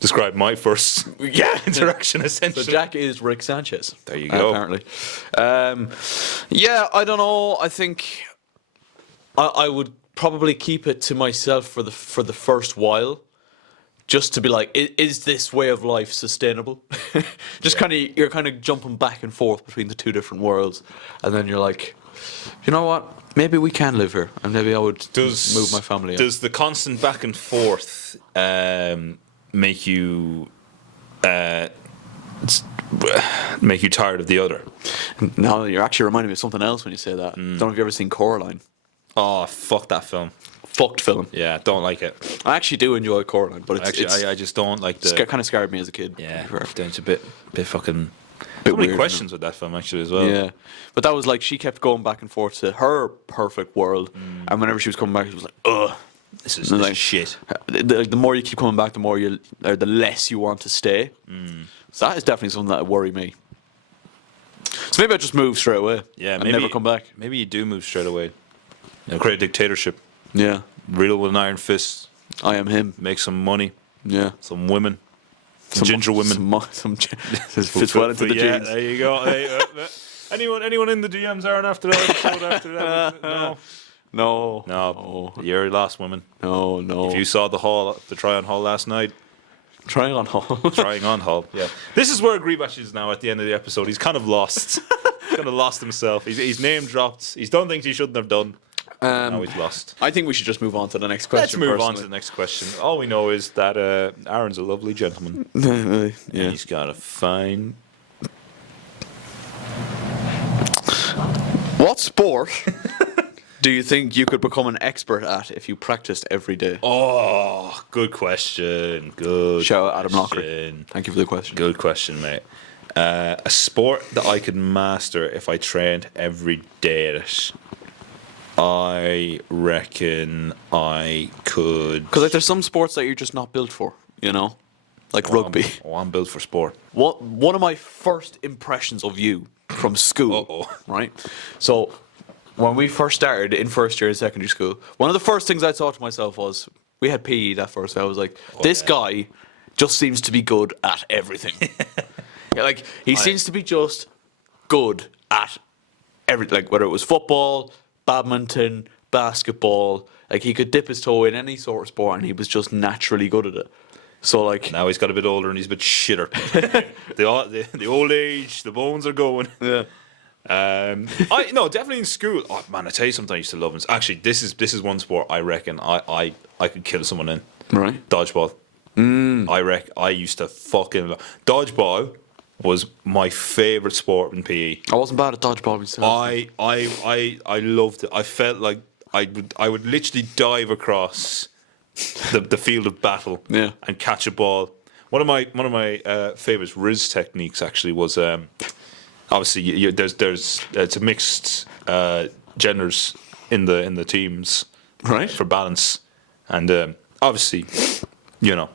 described my first interaction. Essentially, So Jack is Rick Sanchez. There you go. Apparently, yeah. I don't know. I think I would probably keep it to myself for the first while, just to be like, is this way of life sustainable? Just you're kind of jumping back and forth between the two different worlds, and then you're like, you know what? Maybe we can live here, and maybe I would move my family. Does the constant back and forth make you tired of the other? Now you're actually reminding me of something else when you say that. Don't know if you've ever seen Coraline. Oh, fuck that film. Fucked film. Yeah, don't like it. I actually do enjoy Coraline, but I just don't like the. kind of scared me as a kid. Yeah, to be fair. it's a bit fucking. Bit So many weird, questions with that film actually as well. Yeah, but that was like she kept going back and forth to her perfect world, and whenever she was coming back, she was like, "Ugh, This is like- shit. The more you keep coming back, the less you want to stay." So that is definitely something that would worry me. So maybe I just move straight away. Yeah, and maybe never come back. Maybe you do move straight away. Create a dictatorship. Yeah, Riddle with an iron fist. I am him. Make some money. Yeah, Some women. Some ginger women. fits well into the Yeah, jeans. there you go. Anyone in the DMs aren't after that episode after that? No. No, No. You're last woman. no. If you saw the try on haul last night, Trying on hall. trying on haul. Yeah. This is where Greebash is now at the end of the episode. He's kind of lost. Kind of lost himself. He's name dropped. He's done things he shouldn't have done. Now he's lost. I think we should just move on to the next question. Let's move on to the next question. All we know is that Aaron's a lovely gentleman. next. And he's got a fine. What sport do you think you could become an expert at if you practiced every day? Oh, good question. Good. Shout out Adam Lockery. question. Thank you for the question. Good question, mate. A sport that I could master if I trained every day at it. I reckon I could. Because like, there's some sports that you're just not built for, like rugby. I'm built for sport. One of my first impressions of you from school, Uh-oh. right? So when we first started in first year of secondary school, one of the first things I thought to myself was, we had PE that first. I was like, this guy just seems to be good at everything. Like he seems to be just good at everything. Like whether it was football, badminton, basketball, like he could dip his toe in any sort of sport and he was just naturally good at it. So like Now he's got a bit older and he's a bit shitter. the old age, the bones are going. yeah. Definitely in school. Oh man, I tell you something I used to love. Actually, this is one sport I reckon I could kill someone in. Right. Dodgeball. I used to fucking dodgeball was my favourite sport in PE. I wasn't bad at dodgeball myself. I loved it. I felt like I would literally dive across the field of battle Yeah. and catch a ball. One of my favourite RIZZ techniques actually was obviously there's it's a mixed genders in the teams, Right. for balance, and obviously, you know,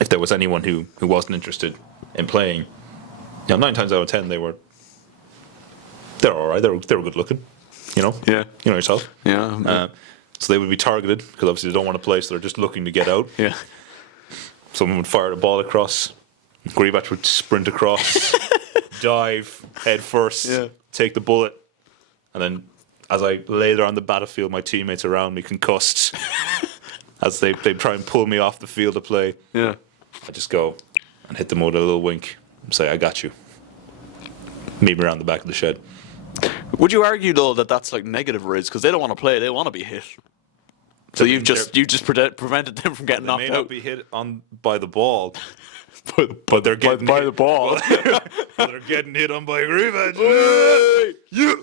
if there was anyone who wasn't interested in playing, 9 times out of 10 they're all right. They were good looking, Yeah. you know yourself. Yeah. So they would be targeted because obviously they don't want to play, so they're just looking to get out. Yeah. Someone would fire the ball across. Greebach would sprint across, dive head first, Yeah. take the bullet, and then as I lay there on the battlefield, my teammates around me concussed as they try and pull me off the field to play. Yeah. I just go and hit them with a little wink and say, "I got you." Meet me around the back of the shed. Would you argue though that that's like negative RIZZ because they don't want to play, they want to be hit. So you've just prevented them from getting They knocked may out not be hit on by the ball, but they're getting by hit. the ball. But they're getting hit on by Greebach. Yeah.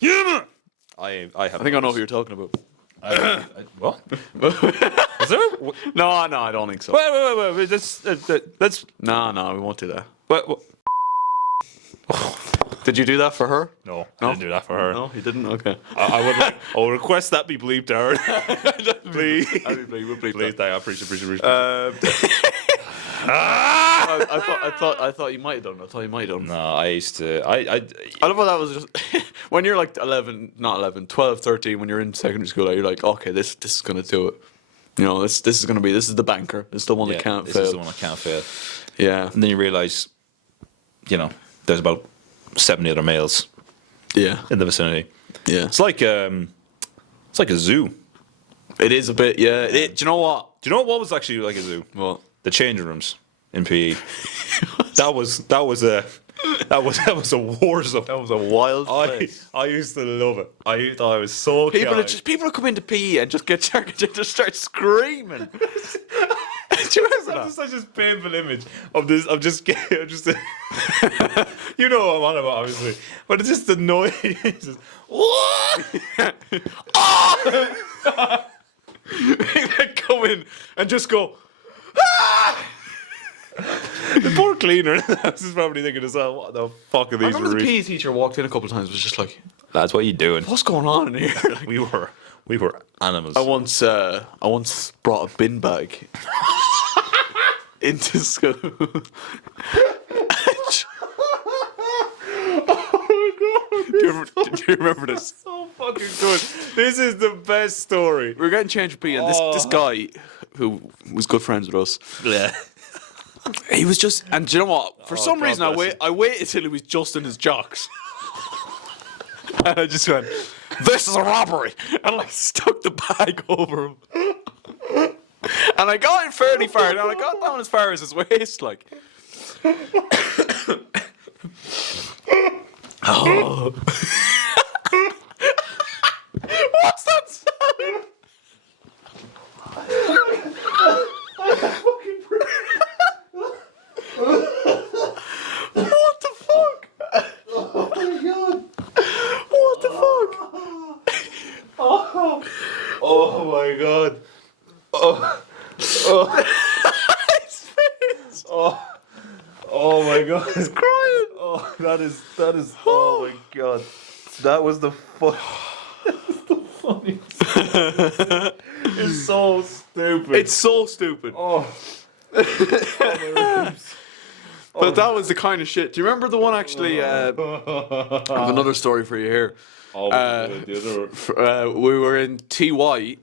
Yeah, man. I have. I think I know who you're talking about. What? Is there? No, I don't think so. Wait. That's. No, we won't do that. What? Did you do that for her? No, I didn't do that for her. No, you didn't. Okay. I would request that be bleeped out. Please. We'll bleep Please, that. I appreciate. I thought you might have done. I thought you might have done. No, I used to. I I love how that was just when you're like 12, 13, when you're in secondary school, you're like, okay, this is gonna do it. You know, this is the banker. This is the one that can't this fail. is the one that can't fail. Yeah, And then you realise, there's about 70 other males yeah, in the vicinity. yeah. It's like a zoo. It is a bit. Yeah. Do you know what? Do you know what was actually like a zoo? Well, The changing rooms in PE. that was a war zone. that was a wild place. I used to love it. I thought I was so People would come into PE and just just start screaming. Do you remember That's that? such a painful image of this. I'm just you know what I'm on about, obviously, but it's just the noise. It's just, They'd come in and just go. the poor cleaner in the house is probably thinking to himself, "What the fuck are I these?" remember the re-" PE teacher walked in a couple of times. Was just like, That's what you doing. "What's going on in here?" Like, We were animals. I once brought a bin bag into school. Do you remember this? so fucking good. This is the best story. We were getting changed for PE, and this guy who was good friends with us. Yeah. He was just, and do you know what? For some God reason, I bless waited till he was just in his jocks, and I just went, "This is a robbery," and like stuck the bag over him. And I got in fairly far, and I got down as far as his waist, like. Oh. What's that sound? What the fuck? Oh my god. What the fuck? Oh my god. His face. Oh my god. He's crying. Oh, that is. Oh my god. That was the funniest. It's so stupid. It's so stupid. Oh. But that was the kind of shit. Do you remember the one actually? I have another story for you here. We were in TY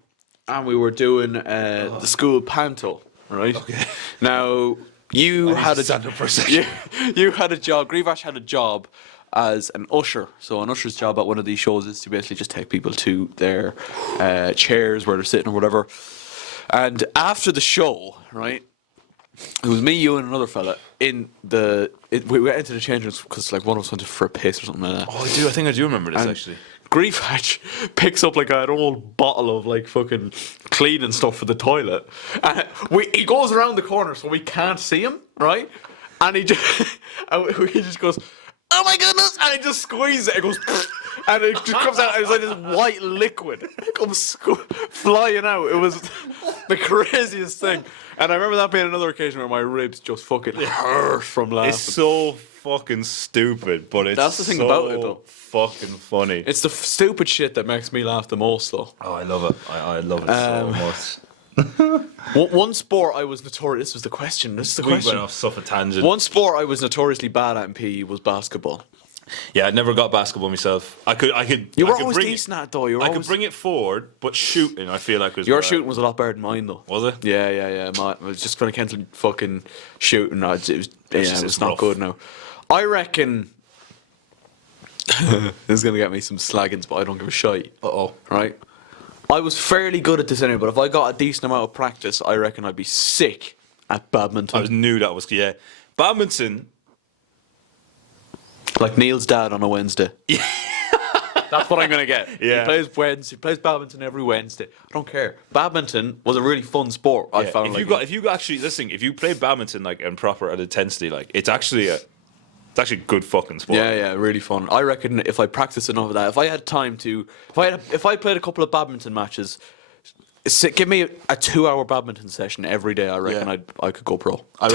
and we were doing the school panto, right? Okay. Now you had stand up for a second. you had a job. Greebach had a job as an usher. So an usher's job at one of these shows is to basically just take people to their chairs where they're sitting or whatever. And after the show, right? It was me, you, and another fella in we went into the change rooms because like one of us went for a piss or something like that. Oh, I think I do remember this And actually. Greebach picks up like an old bottle of like fucking cleaning stuff for the toilet, and he goes around the corner so we can't see him, right? and he just goes, "Oh my goodness!" and he just squeezes it. It goes, and it just comes out. It's like this white liquid comes flying out. It was the craziest thing. And I remember that being another occasion where my ribs just fucking hurt from laughing. It's so fucking stupid, but it's That's the thing so about it, though. fucking funny. It's the stupid shit that makes me laugh the most, though. Oh, I love it. I love it so much. One sport I was notorious. This was the question. This is the We question. went off such a tangent. One sport I was notoriously bad at in PE was basketball. Yeah, I never got basketball myself. I could. You were I could always bring decent at it, though. You were I always... could bring it forward, but shooting, I feel like was Your where shooting was a lot better than mine, though. Was it? Yeah. I was just going to cancel fucking shooting. No, it was just not rough. good now. I reckon... this is going to get me some slaggins, but I don't give a shite. Uh-oh. Right? I was fairly good at this anyway, but if I got a decent amount of practice, I reckon I'd be sick at badminton. I knew that was badminton. Like Neil's dad on a Wednesday. Yeah. That's what I'm going to get. Yeah. He plays badminton every Wednesday. I don't care. Badminton was a really fun sport. I found If you actually listen, if you play badminton like in proper at intensity, like it's actually a good fucking sport. Yeah, really fun. I reckon if I practiced enough of that, if I had time to, if I played a couple of badminton matches, give me a 2-hour badminton session every day. I reckon I could go pro. I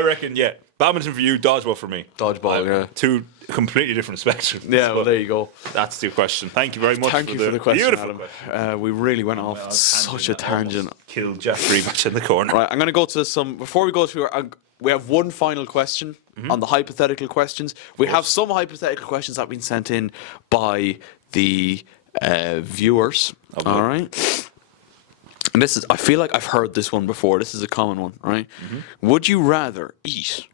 reckon, badminton for you, dodgeball for me. Dodgeball, yeah. Two completely different spectrums. Yeah, well, there you go. That's the question. Thank you very much. Thank you for the question, beautiful Adam. question. We really went off such a tangent. Killed Jack Rematch in the corner. Right, I'm going to go to some. Before we go to, we have one final question on the hypothetical questions. We have some hypothetical questions that have been sent in by the viewers. Okay. All right. And this is, I feel like I've heard this one before. This is a common one, right? Would you rather eat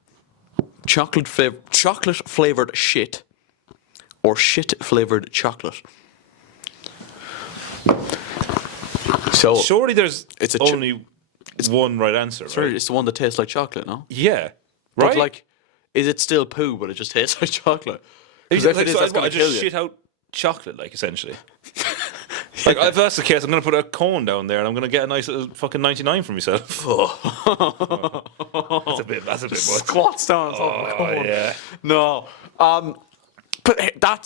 chocolate flavored shit or shit flavored chocolate? So Surely there's It's a only one right answer, sorry, right? it's the one that tastes like chocolate, no? Yeah. But Right? like, is it still poo, but it just tastes like chocolate? Because if it is, that's I gonna kill just you. shit out chocolate, like, essentially. Like, if that's the case, I'm going to put a cone down there and I'm going to get a nice little fucking 99 for myself. That's a bit much. Squats down on top of the Oh, cone. yeah. No. But hey, that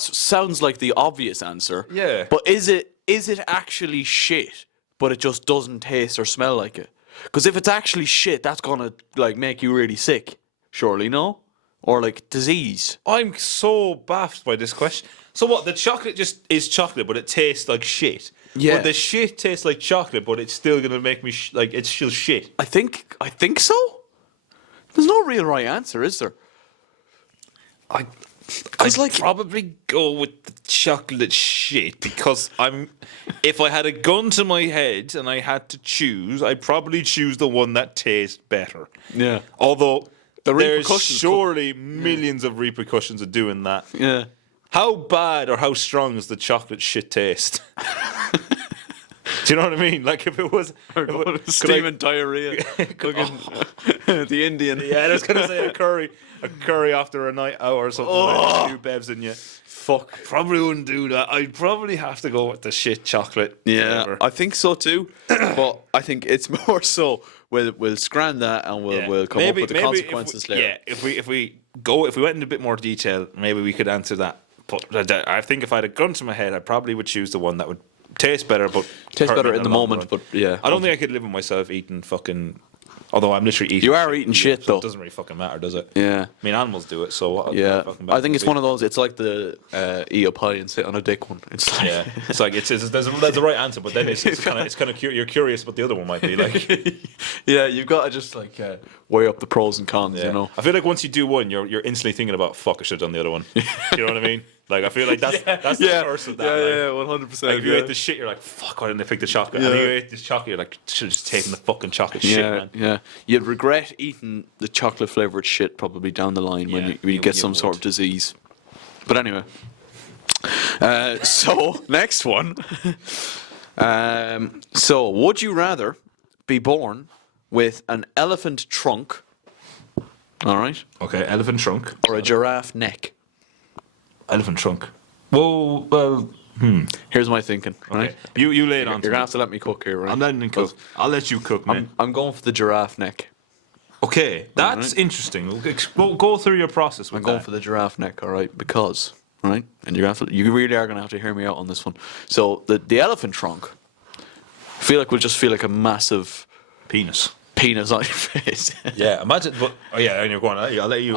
sounds like the obvious answer. Yeah. But is it actually shit, but it just doesn't taste or smell like it? Because if it's actually shit, that's gonna like make you really sick. Surely, no? Or like disease. I'm so baffled by this question. So what? The chocolate just is chocolate, but it tastes like shit. Yeah. Or the shit tastes like chocolate, but it's still gonna make me like it's still shit. I think so. There's no real right answer, is there? I'd like probably go with the chocolate shit because if I had a gun to my head and I had to choose, I'd probably choose the one that tastes better. Yeah. Although The there's repercussions surely millions of repercussions of doing that. Yeah. How bad or how strong is the chocolate shit taste? Do you know what I mean? Like if it was Steaming diarrhea. Cooking the Indian. Yeah, I was gonna say a curry after a night out or something. Like a few bevs in you. Fuck. Probably wouldn't do that. I'd probably have to go with the shit chocolate. Yeah, flavor. I think so too. But I think it's more so we'll scran that and we'll come up with the consequences later. Yeah, if we went into a bit more detail, maybe we could answer that. But I think if I had a gun to my head, I probably would choose the one that would taste better, but Tastes hurt me better in the long moment, run. but yeah. I don't think I could live with myself eating fucking. Although I'm literally eating. You are eating shit, so though. It doesn't really fucking matter, does it? Yeah. I mean, animals do it, so what? Yeah, fucking I think it's one of those. It's like the eat a pie and sit on a dick one. It's like Yeah, it's like there's a right answer, but then it's kind of you're curious what the other one might be like. yeah, you've got to just like weigh up the pros and cons. Yeah. You know. I feel like once you do one, you're instantly thinking about fuck. I should have done the other one. You know what I mean? Like I feel like that's the curse of that. Yeah, like, 100%. Like if you ate the shit, you're like fuck. Why didn't I pick the chocolate? And then you ate this chocolate, you're like should have just taken the fucking chocolate shit, man. Yeah, you'd regret eating the chocolate flavored shit probably down the line when you get some sort of disease. But anyway, so next one. So would you rather be born with an elephant trunk, all right, Okay, elephant trunk. or a giraffe neck? Elephant trunk. Well. Here's my thinking, right? Okay. You lay it on. You're gonna have to let me cook here, right? I'm letting you cook. I'll let you cook, man. I'm going for the giraffe neck. Okay, that's interesting. Go through your process with I'm going that. for the giraffe neck, all right? Because, right? And you really are going to have to hear me out on this one. So the elephant trunk, I feel like will just feel like a massive Penis. penis on your face. Yeah, imagine. But and you're going. I'll let you.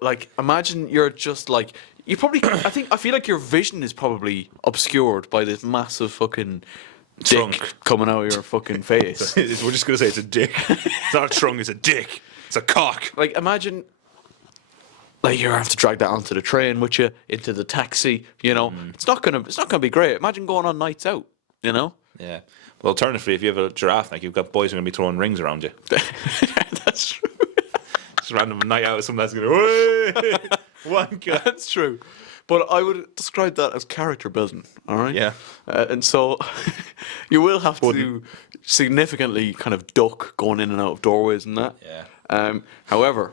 Like, imagine you're just like you probably. I feel like your vision is probably obscured by this massive fucking dick Trunk. coming out of your fucking face. We're just gonna say it's a dick. It's not a trunk. It's a dick. It's a cock. Like, imagine. Like you have to drag that onto the train with you into the taxi. You know, it's not gonna be great. Imagine going on nights out. You know. Yeah. Well, alternatively, if you have a giraffe neck, you've got boys who are gonna be throwing rings around you. That's true. Just a random night out, some lads gonna go, wanker. That's true. But I would describe that as character building, all right? Yeah. And so you will have to significantly kind of duck going in and out of doorways and that. Yeah. However,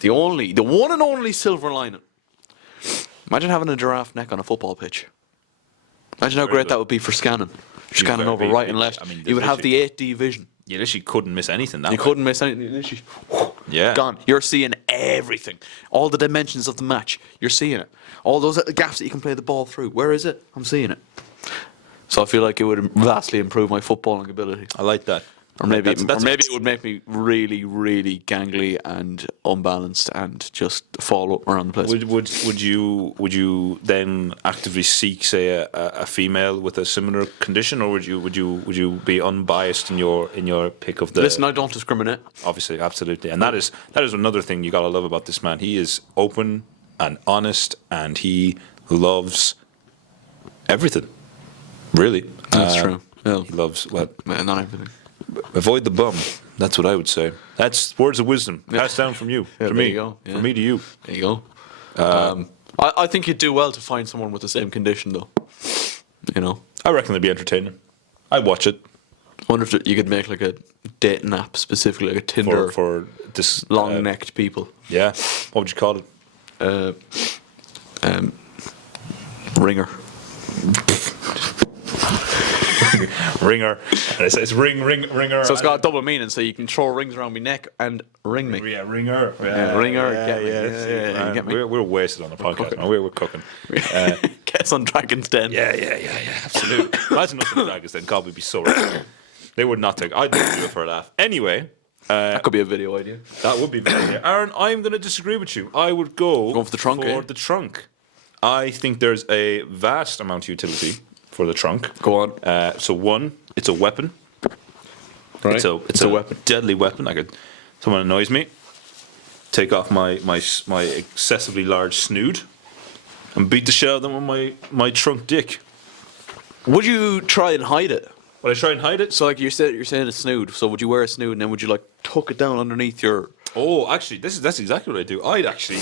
the one and only silver lining, imagine having a giraffe neck on a football pitch. Imagine how great that would be for scanning. Scanning over right and left. I mean, You would have the 8D vision. You literally couldn't miss anything that You way. couldn't miss anything. You literally, Yeah. gone. You're seeing everything. All the dimensions of the match. You're seeing it. All those little gaps that you can play the ball through. Where is it? I'm seeing it. So I feel like it would vastly improve my footballing ability. I like that. Or maybe, That's- maybe it would make me really, really gangly and unbalanced and just fall up around the place. Would you then actively seek, say, a female with a similar condition, or would you be unbiased in your pick of the? Listen, I don't discriminate. Obviously, absolutely, and that is another thing you gotta love about this man. He is open and honest, and he loves everything. Really, That's true. Yeah. He loves Not everything. avoid the bum. That's what I would say. That's words of wisdom passed down from you Yeah, to there me, you go. Yeah. from me to you. There you go. I think you'd do well to find someone with the same condition, though. You know, I reckon it'd be entertaining. I'd watch it I wonder if you could make like a dating app specifically, like a Tinder for this long-necked people. Yeah, what would you call it? Ringer. Ringer. And it's ringer. So it's got a double meaning. So you can throw rings around my neck and ring me. Yeah, ringer. Ringer. Get me. Man, You get me. we're wasted on the podcast, man. We're cooking. Gets on Dragon's Den. Yeah, absolutely. Imagine us in the Dragons then. God, we'd be so right. They would not take. I'd do it for a laugh. Anyway, That could be a video idea. that would be very idea. Aaron, I'm going to disagree with you. I would go Going for the trunk, eh? the trunk. I think there's a vast amount of utility for the trunk. Go on. So one, it's a weapon. Right. It's a weapon, deadly weapon. Someone annoys me, take off my excessively large snood, and beat the shit out of them with my trunk dick. Would you try and hide it? Would I try and hide it? So like you're saying a snood. So would you wear a snood and then would you like tuck it down underneath your? Oh, actually, that's exactly what I do. I'd actually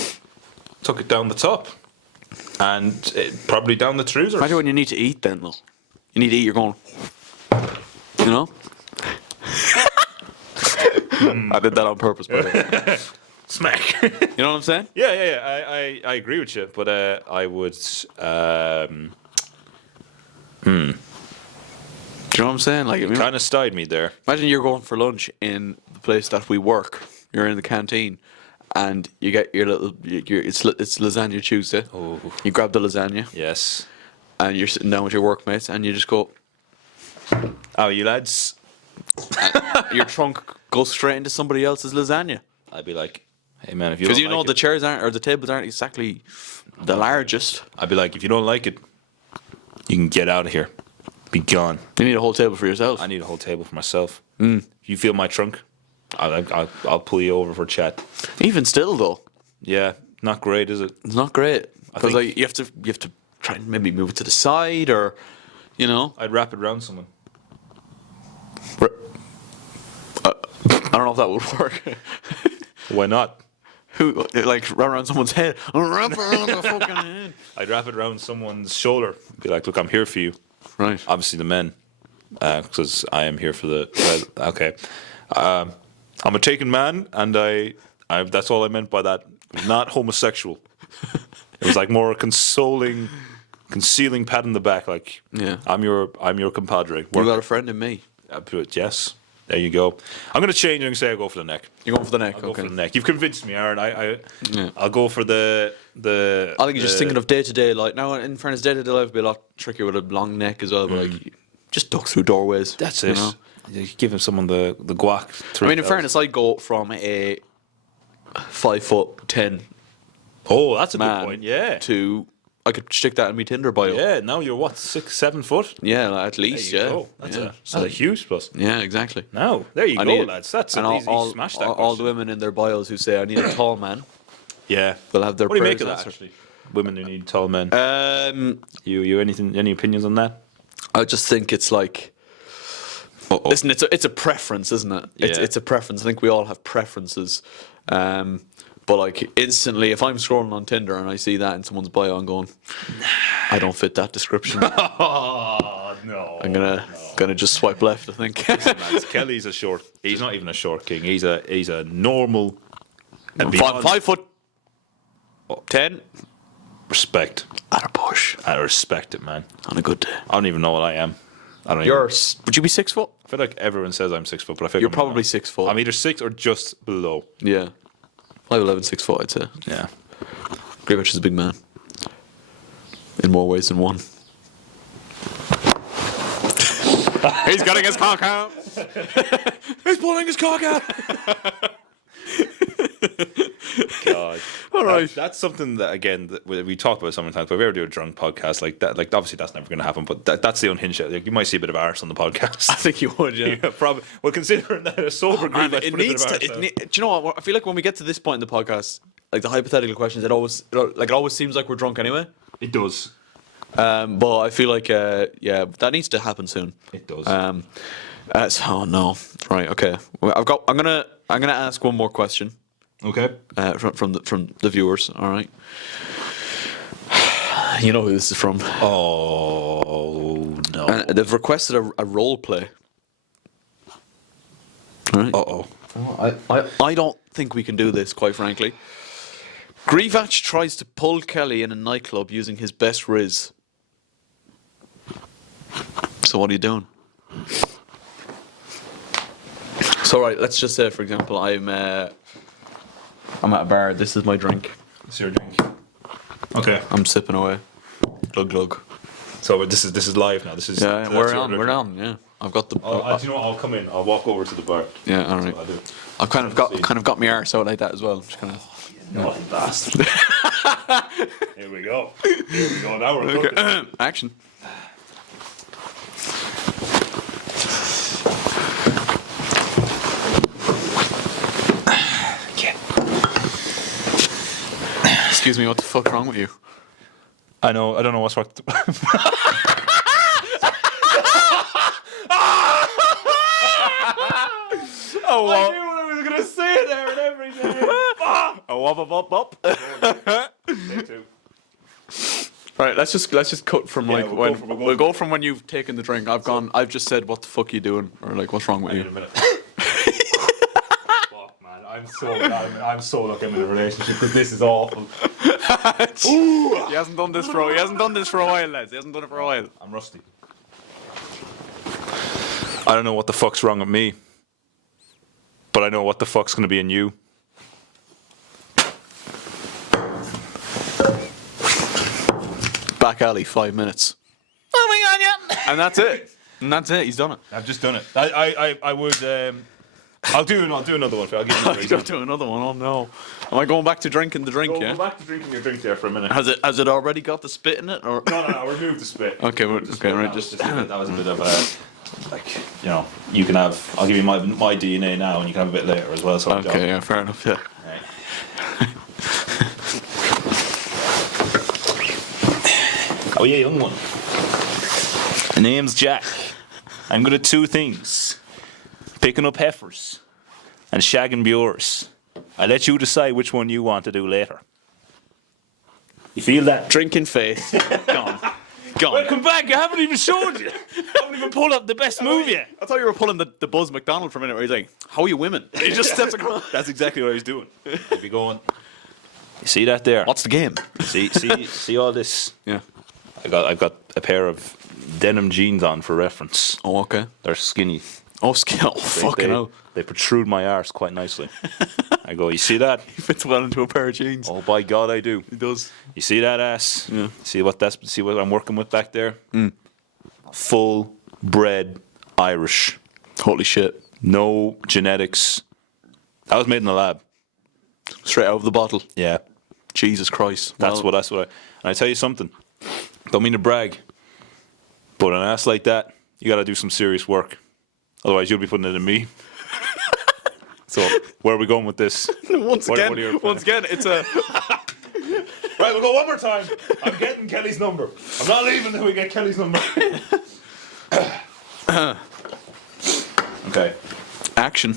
tuck it down the top, and probably down the trousers. Imagine when you need to eat then though. You need to eat. You're going. You know. I did that on purpose, by the way. Smack. You know what I'm saying? Yeah. I agree with you, but I would. Do you know what I'm saying? Like, I mean, Kind of styed me there. imagine you're going for lunch in the place that we work. You're in the canteen, and you get your little. It's lasagna Tuesday. Oh. You grab the lasagna, Yes. and you're sitting down with your workmates, and you just go. How are you lads? Your trunk goes straight into somebody else's lasagna I'd be like, hey man, if you because don't you know like the it, chairs aren't or the tables aren't exactly the largest. I'd be like, if you don't like it, you can get out of here. Be gone. You need a whole table for yourself. I need a whole table for myself. If you feel my trunk, I'll pull you over for a chat. Even still, though, Yeah, not great, is it? it's not great because think- like you have to try and maybe move it to the side or, you know. I'd wrap it around someone. I don't know if that would work. Why not? Who like wrap around someone's head? Wrap around the fucking head. I'd wrap it around someone's shoulder. Be like, look, I'm here for you. Right. Obviously the men, because I am here for the. Okay, I'm a taken man, and I that's all I meant by that. Not homosexual. It was like more a concealing pat in the back, like Yeah. I'm your compadre. You got a friend in me. Yes, There you go. I'm going to change and say I'll go for the neck. You're going for the neck. I'll go Okay. for the neck. You've convinced me, Aaron. Yeah. I'll go for the. I think you're just thinking of day to day. Like now, in fairness, day to day life would be a lot trickier with a long neck as well. But like, just duck through doorways. That's you it. know? You give him someone the guac. I mean, in fairness, I'd go from a 5'10" oh, that's a man good point. Yeah. to I could stick that in my Tinder bio. Yeah. Now you're what 6, 7 foot. Yeah, like, at There least. you Yeah. go. That's yeah. a huge plus. Yeah, exactly. Now there you I go, need- lads. That's and an easy smash. That all the question. women in their bios who say I need a tall man, Yeah. they'll have their What do you make prayers of that? answered. Actually, women who need tall men. Um, You any opinions on that? I just think it's like. Listen, it's a preference, isn't it? Yeah. It's a preference. I think we all have preferences. But like instantly, if I'm scrolling on Tinder and I see that in someone's bio, I'm going, I don't fit that description. Oh no! I'm gonna just swipe left. I think. Lads, Kelly's a short. He's not even a short king. He's a normal. And beyond 5'10" respect. at a push I respect it, man. on a good day. I don't even know what I am. I don't. Would you be 6 foot? I feel like everyone says I'm 6 foot, but I feel You're like I'm probably not. 6 foot. I'm either 6 or just below. Yeah, 5'11", 6 foot. I'd say. Yeah. Grevich is a big man. In more ways than one. He's getting his cock out. He's pulling his cock out. God. All right. That's something that again that we talk about sometimes. But if we ever do a drunk podcast like that, like obviously that's never going to happen. But that's the unhinged shit. Like, you might see a bit of arse on the podcast. I think you would, yeah. Yeah, probably. Well, considering that a sober Man, Greenwich it put a bit needs of to. arse out. Do you know what? I feel like when we get to this point in the podcast, like the hypothetical questions, it always seems like we're drunk anyway. It does. But I feel like, yeah, that needs to happen soon. It does. So no, right? Okay, well, I'm gonna ask one more question. Okay. From the viewers. All right. You know who this is from. Oh no. And they've requested a role play. All right. oh. I don't think we can do this, quite frankly. Grevach tries to pull Kelly in a nightclub using his best RIZZ. So what are you doing? So right, let's just say, for example, I'm at a bar. This is my drink. It's your drink. Okay. I'm sipping away. Glug glug. So this is live now. This is Yeah, that's we're your on. drink. We're on. Yeah, I've got the. Do you know what? I'll come in. I'll walk over to the bar. Yeah, all That's right. what I'll do. I've kind of got my arse out like that as well. Just kind of. No, bastard. Here we go. Here we go. Now we're cooking. Action. Excuse me, what the fuck's wrong with you? I know. I don't know what's wrong. Oh, I knew what I was gonna say there and everything. Right, let's just cut from like we'll when go from- we'll go from when you've taken the drink. I've just said what the fuck you doing or like what's wrong with Wait a you? minute. Fuck, man. I'm so lucky I'm in a relationship because this is awful. He hasn't done this for a while, lads. He hasn't done it for a while. I'm rusty. I don't know what the fuck's wrong with me, but I know what the fuck's gonna be in you. Back alley, 5 minutes. Oh my god, yeah. And that's it. And that's it. He's done it. I've just done it. I would. I'll do another one. I'll give you He's got to do another one. Oh no. Am I going back to drinking the drink? Go Yeah. back to drinking your drink there for a minute. Has it already got the spit in it? Or No, remove the spit. Okay, Remove the okay, spit. right, That was just- that was a bit of a like you can have. I'll give you my DNA now, and you can have a bit later as well. So okay, yeah, fair enough. Yeah. Oh yeah, young one. My name's Jack. I'm good at two things: picking up heifers and shagging Bures. I let you decide which one you want to do later. You feel that? Drinking face. Gone. Gone. Welcome back. I haven't even showed you. I haven't even pulled up the best move yet. I thought you were pulling the Buzz McDonald for a minute where he's like, how are you women? He just steps across. That's exactly what I was doing. I'd be going. You see that there? What's the game? See all this? Yeah. I've got a pair of denim jeans on for reference. Oh, okay. They're skinny. Oh, skill. Oh, fucking hell. They protrude my arse quite nicely. I go, you see that? He fits well into a pair of jeans. Oh, by God, I do. He does. You see that ass? Yeah. See what I'm working with back there? Full bred Irish. Holy shit. No genetics. That was made in the lab. Straight out of the bottle. Yeah. Jesus Christ. That's Well, what and I tell you something. Don't mean to brag. But an ass like that, you gotta do some serious work. Otherwise you'll be putting it in me. So where are we going with this? Once What again, are your it's a. Right, we'll go one more time. I'm getting Kelly's number. I'm not leaving until we get Kelly's number. Okay. Action.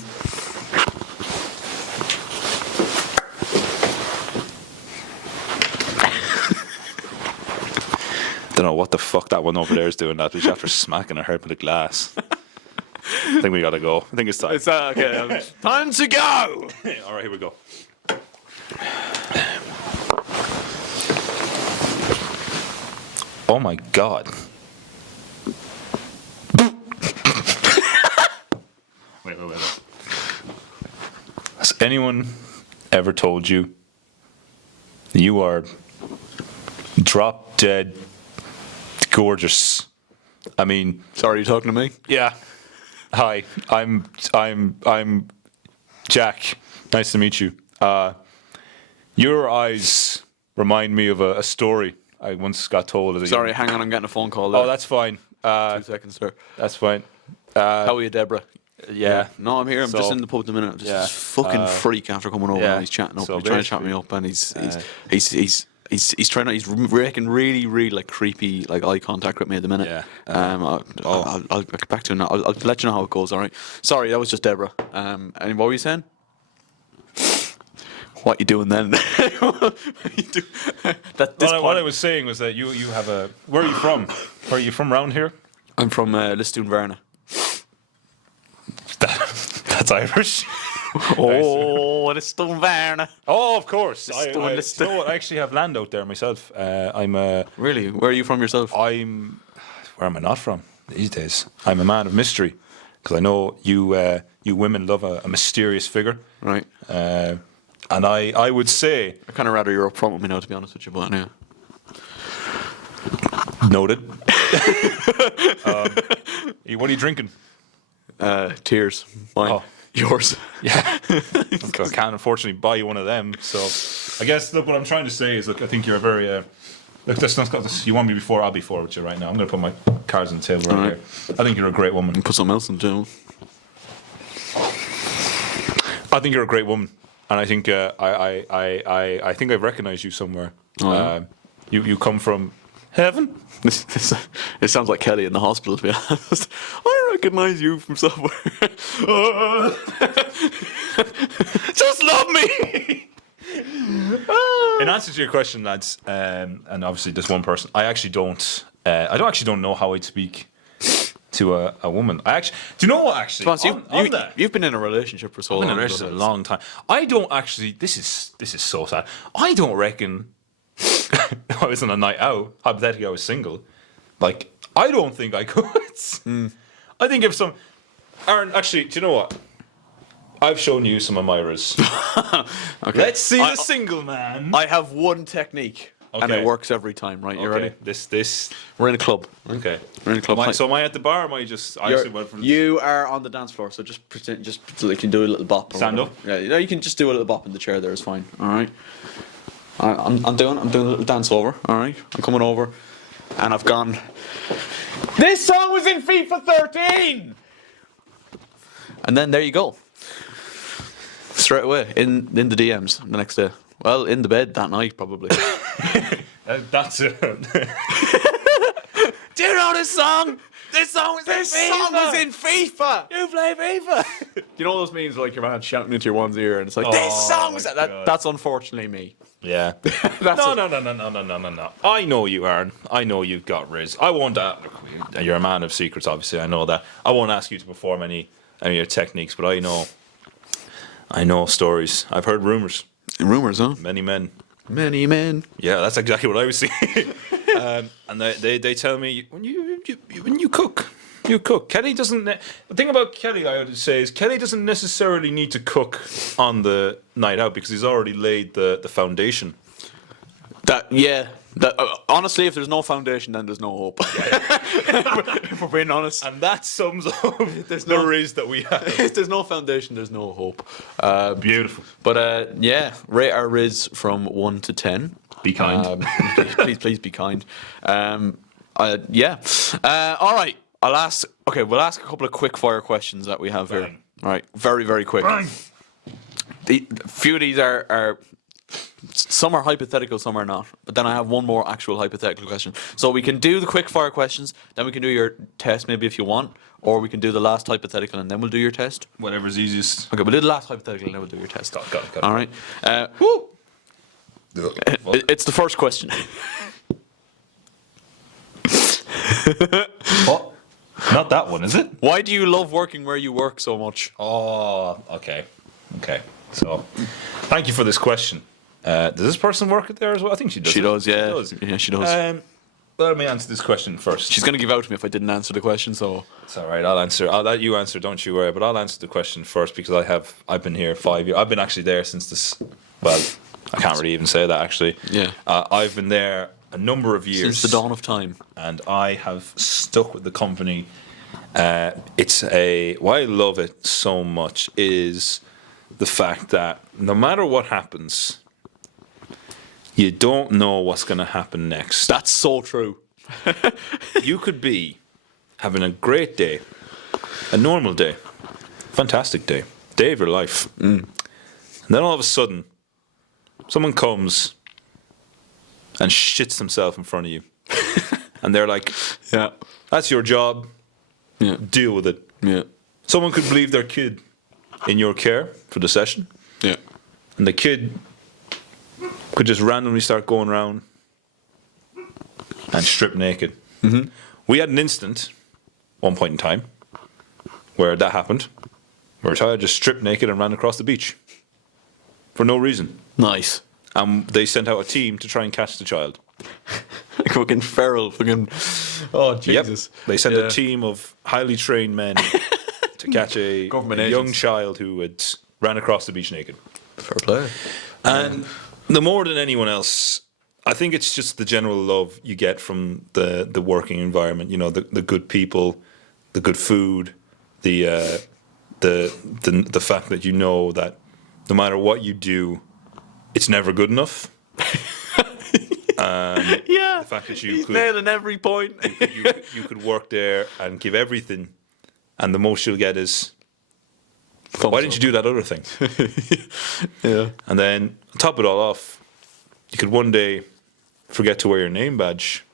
Don't know what the fuck that one over there is doing that, but she's after smacking her head with a glass. I think we gotta go. I think it's time. It's okay. Time to go. All right, here we go. Oh my God. Wait. Has anyone ever told you you are drop dead gorgeous? I mean, Sorry, you talking to me? yeah. Hi, I'm Jack. Nice to meet you. Your eyes remind me of a story I once got told. As a Sorry, young- hang on. I'm getting a phone call. There. Oh, that's fine. 2 seconds, sir. That's fine. How are you, Deborah? Yeah. No, I'm here. I'm So- just in the pub at the minute. Just Yeah. this fucking freak after coming over yeah. and he's chatting up. So he's trying to chat me up, and he's trying to. He's making really like creepy like eye contact with me at the minute. Yeah. I'll get back to it now. I'll let you know how it goes. All right. Sorry, that was just Deborah. And what were you saying? What you doing then? What you do? What I was saying was that you have a. Where are you from? Are you from around here? I'm from Lisdoonvarna. That's Irish. Oh, Lisdoonvarna. Oh, of course. I, Stone I, list. you know what? I actually have land out there myself. Really? Where are you from yourself? Where am I not from these days? I'm a man of mystery because I know you women love a mysterious figure, Right. and I would say I kind of rather you're upfront with me now, to be honest with you, but yeah. noted. What are you drinking? Tears. Mine. Oh. Yours. Yeah, I can't unfortunately buy you one of them. So I guess look, what I'm trying to say is, look, I think you're a very look. This not got this. You want me before? I'll be forward with you right now. I'm going to put my cards on the table right Alright. here. I think you're a great woman. Put something else in too. I think you're a great woman, and I think I think I've recognized you somewhere. Oh, yeah? You come from heaven. It sounds like Kelly in the hospital, to be honest. I recognise you from somewhere. Just love me. In answer to your question, lads, and obviously this one person, I actually don't know how I'd speak to a woman. I actually, do you know what? Actually, Thomas, on that, you've been in a relationship for so I've been long. in a relationship a long time. I don't actually. This is so sad. I don't reckon. If I was on a night out, hypothetically, I was single. Like, I don't think I could. I think if some. Aaron, actually, do you know what? I've shown you some of my RIZZ. Okay. Let's see the single man. I have one technique, and Okay. it works every time. Right, you ready? This. We're in a club. Okay. We're in a club. So am I at the bar? Or am I just? I actually went from. You are on the dance floor, so just pretend, just so you can do a little bop. Or Stand whatever. Yeah, you can just do a little bop in the chair. There is fine. All right. I'm doing a little dance over. All right. I'm coming over, and I've gone. This song was in FIFA 13. And then there you go. Straight away in the DMs the next day. Well, in the bed that night probably. That's it. Do you know this song? This song was in FIFA. You play FIFA. You know those memes like your man shouting into your one's ear and it's like this song was my that. God. That's unfortunately me. Yeah. That's No. I know you, Aaron. I know you've got RIZZ. I won't. Look, you're a man of secrets, obviously. I know that. I won't ask you to perform any of your techniques, but I know stories. I've heard rumors. Rumors, huh? Many men. Many men. Yeah, that's exactly what I was saying. And they tell me when you cook, You cook. Kelly doesn't. The thing about Kelly, I would say, is Kelly doesn't necessarily need to cook on the night out because he's already laid the foundation. Honestly, if there's no foundation, then there's no hope. If we're being honest. And that sums up There's the no- RIZZ that we have. If there's no foundation, there's no hope. Beautiful. But rate our RIZZ from 1 to 10. Be kind. Please be kind. All right. We'll ask a couple of quick fire questions that we have here. Bang. All right, very, very quick. A few of these are some are hypothetical, some are not. But then I have one more actual hypothetical question. So we can do the quick fire questions, then we can do your test maybe if you want, or we can do the last hypothetical and then we'll do your test. Whatever's easiest. Okay, we'll do the last hypothetical and then we'll do your test. Got it. All right. Woo! It's the first question. What? Not that one, is it? Why do you love working where you work so much? Oh, okay. So, thank you for this question. Does this person work there as well? I think she does. She does, yeah. Yeah, she does. Let me answer this question first. She's going to give out to me if I didn't answer the question, so... It's all right. I'll answer. I'll let you answer. Don't you worry. But I'll answer the question first because I've been here 5 years. I've been actually there since this. Well, I can't really even say that actually. Yeah. I've been there a number of years Since the dawn of time. and I have stuck with the company. Why I love it so much is the fact that no matter what happens, you don't know what's going to happen next. That's so true. You could be having a great day, a normal day, fantastic day of your life. And then all of a sudden, someone comes and shits themselves in front of you. And they're like, Yeah. that's your job, Yeah. deal with it. Yeah. Someone could leave their kid in your care for the session, Yeah. and the kid could just randomly start going around and strip naked. Mm-hmm. We had an instant, one point in time, where that happened, where a child just stripped naked and ran across the beach for no reason. Nice. They sent out a team to try and catch the child. Like fucking feral, fucking... Oh, Jesus. Yep. They sent Yeah. a team of highly trained men to catch a Government young agents. child who had ran across the beach naked. Fair play. And the more than anyone else, I think it's just the general love you get from the working environment. You know, the good people, the good food, the fact that you know that no matter what you do, it's never good enough. Yeah. The fact that you He's could nailing every point. you could work there and give everything, and the most you'll get is, why didn't you do that other thing? Yeah. And then, top it all off, you could one day forget to wear your name badge.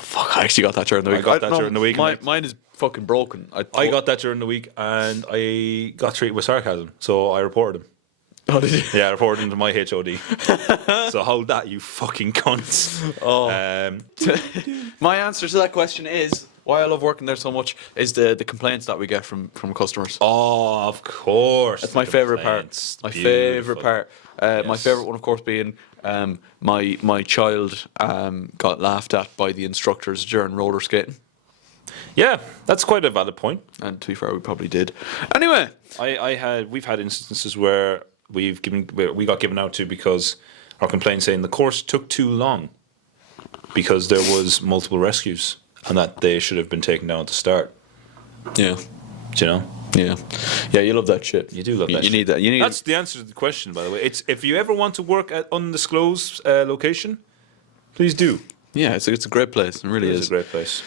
Fuck, I actually got that during the week. I got that during the week, mate. Mine is fucking broken. I got that during the week, and I got treated with sarcasm, so I reported him. Oh, did you? Yeah, I reported him to my HOD. So hold that, you fucking cunts. Oh. My answer to that question is why I love working there so much is the complaints that we get from customers. Oh, of course. That's my favourite part. My favourite part. My Yes. favourite one, of course, being my child got laughed at by the instructors during roller skating. Yeah, that's quite a valid point. And to be fair, we probably did. Anyway, We've had instances where we got given out to because our complaint saying the course took too long because there was multiple rescues and that they should have been taken down at the start. yeah, Do you know? yeah, you love that shit. You do love that. You shit. need that. You need. That's the answer to the question, by the way. It's if you ever want to work at undisclosed location, please do. Yeah, it's a great place. It really It's is. a great place.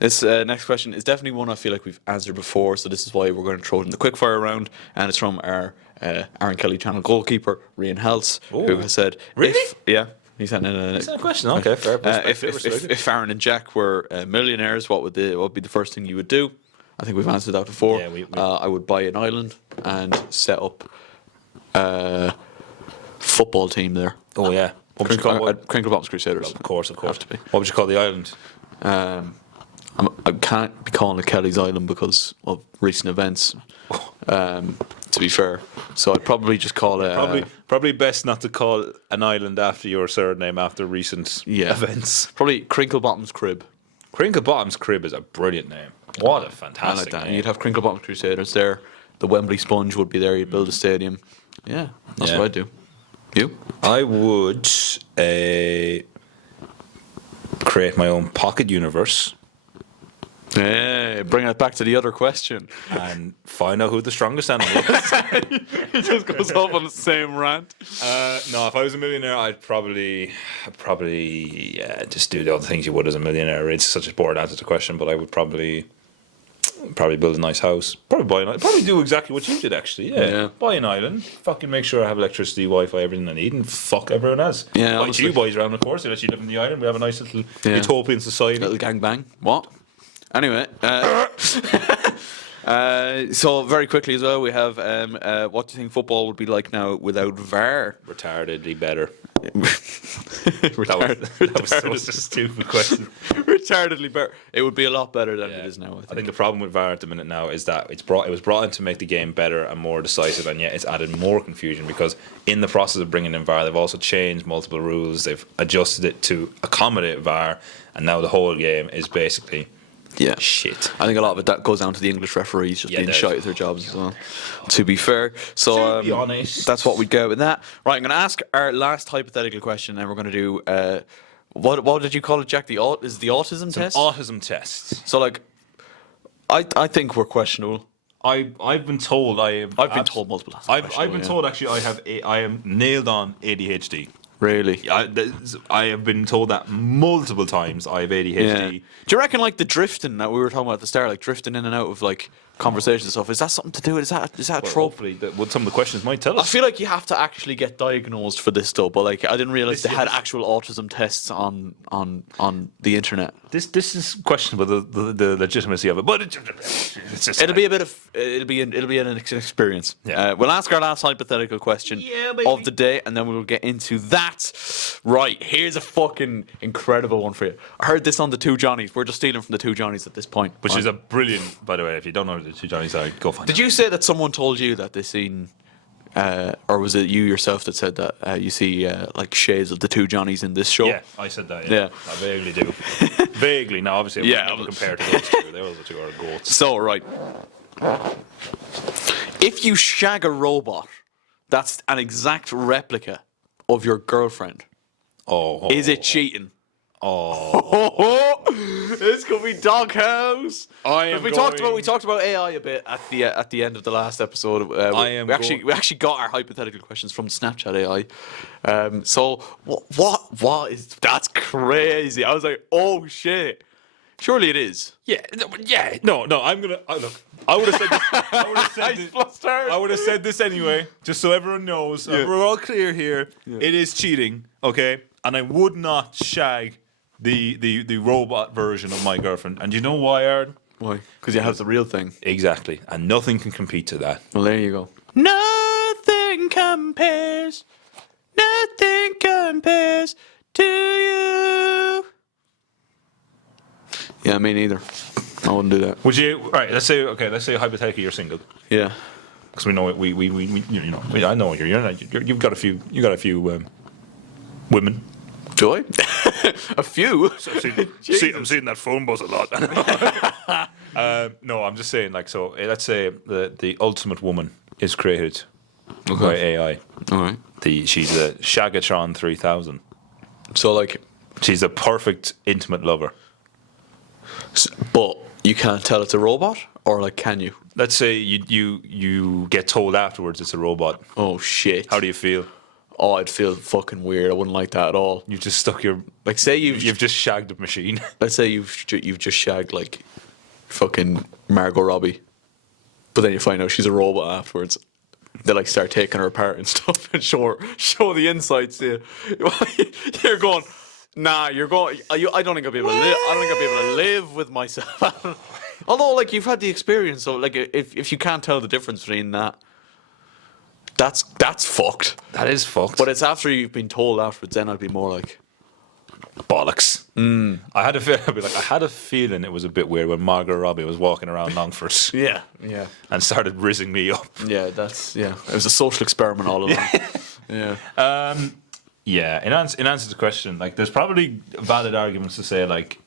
This next question is definitely one I feel like we've answered before, so this is why we're going to throw it in the quickfire round, and it's from our Aaron Kelly channel goalkeeper, Rian Hals, who Ooh. has said, Really? he sent in That's a question. Okay, fair. if Aaron and Jack were millionaires, what would be the first thing you would do? I think we've answered that before. Yeah, we- I would buy an island and set up a football team there. Oh yeah. What would you call it? Crinkle Bottoms Crusaders. Of course. Have to be. What would you call the island? I can't be calling it Kelly's Island because of recent events. To be fair, so I'd probably just call it Probably best not to call an island after your surname after recent events. Probably Crinkle Bottom's Crib. Crinkle Bottom's Crib is a brilliant name. What a I like fantastic that. name. You'd have Crinkle Bottom Crusaders there. The Wembley Sponge would be there. You'd build a stadium. Yeah, that's Yeah. what I'd do. You? I would create my own pocket universe Hey, bring it back to the other question. and find out who the strongest animal is. He just goes off on the same rant. No, if I was a millionaire, I'd probably just do the other things you would as a millionaire. It's such a bored answer to the question, but I would probably build a nice house. Probably do exactly what you did, actually. Yeah. Buy an island. Fucking make sure I have electricity, Wi-Fi, everything I need, and fuck everyone else. Yeah, Like honestly. you boys around, of course. They let you live on the island. We have a nice little utopian society. Little gangbang. What? Anyway, so very quickly as well, we have what do you think football would be like now without VAR? Retardedly better. Retarded. That was such a stupid question. Retardedly better. It would be a lot better than it is now. I think the problem with VAR at the minute now is that it was brought in to make the game better and more decisive, and yet it's added more confusion because in the process of bringing in VAR, they've also changed multiple rules. They've adjusted it to accommodate VAR, and now the whole game is basically shit. I think a lot of it that goes down to the English referees just being shite at their jobs as well. To be fair, so To be honest. that's what we'd go with that. Right, I'm going to ask our last hypothetical question, and we're going to do what did you call it, Jack? The autism test. Autism test. So like, I think we're questionable. I've been told I've been told multiple times. I've been told actually I am nailed on ADHD. Really. I have been told that multiple times. I have ADHD. Do you reckon like the drifting that we were talking about at the start, like drifting in and out of like conversations and stuff, is that something to do with? Is that a trope? Hopefully, what some of the questions might tell I us. feel like you have to actually get diagnosed for this stuff, but like I didn't realize they had actual autism tests on the internet. This is questionable the legitimacy of it, but it's just It'll be an experience. Yeah. We'll ask our last hypothetical question of the day, and then we'll get into that. Right, here's a fucking incredible one for you. I heard this on the Two Johnnies. We're just stealing from the Two Johnnies at this point, which right? is a brilliant. By the way, if you don't know the Two Johnnies are, go find. Did you say that someone told you that they seen, or was it you yourself that said that you see like shades of the Two Johnnies in this show? Yeah, I said that. Yeah. I vaguely do. Vaguely. Now, obviously, I would never compare to those two. Those two are goats. So, right. If you shag a robot that's an exact replica of your girlfriend, is it cheating? This could be doghouse. We talked about AI a bit at the end of the last episode. We actually got our hypothetical questions from Snapchat AI. So what is that's crazy? I was like, oh shit. Surely it is. Yeah. No. I'm gonna look. I would have said. I would have said this anyway, just so everyone knows. We're all clear here. Yeah. It is cheating, okay? And I would not shag the robot version of my girlfriend. And you know why, Aaron? Why? Because you have the real thing. Exactly. And nothing can compete to that. Well, there you go. Nothing compares. Nothing compares to you. Yeah, me neither. I wouldn't do that. Would you? All right. Let's say hypothetically you're single. Yeah. Because we know we I know you've got a few women. Do I? A few. I'm seeing that phone buzz a lot. No, I'm just saying, like, so let's say the ultimate woman is created by AI. All right. She's a Shagatron 3000. So, like, she's a perfect intimate lover. But you can't tell it's a robot, or like, can you? Let's say you get told afterwards it's a robot. Oh shit! How do you feel? Oh, I'd feel fucking weird. I wouldn't like that at all. You just stuck your like. Say you've just shagged a machine. Let's say you've just shagged like fucking Margot Robbie, but then you find out she's a robot afterwards. They like start taking her apart and stuff and show the insides to you. You're going. Nah, you're going. I don't think I'll be able to live. I don't think I'll be able to live with myself. Although, like, you've had the experience, so like, if you can't tell the difference between that, that's fucked. That is fucked. But it's after you've been told afterwards. Then I'd be more like bollocks. I had a feeling it was a bit weird when Margot Robbie was walking around Longford. Yeah, and started rizzing me up. Yeah, it was a social experiment all along. Yeah. Yeah, in answer to the question, like, there's probably valid arguments to say, like,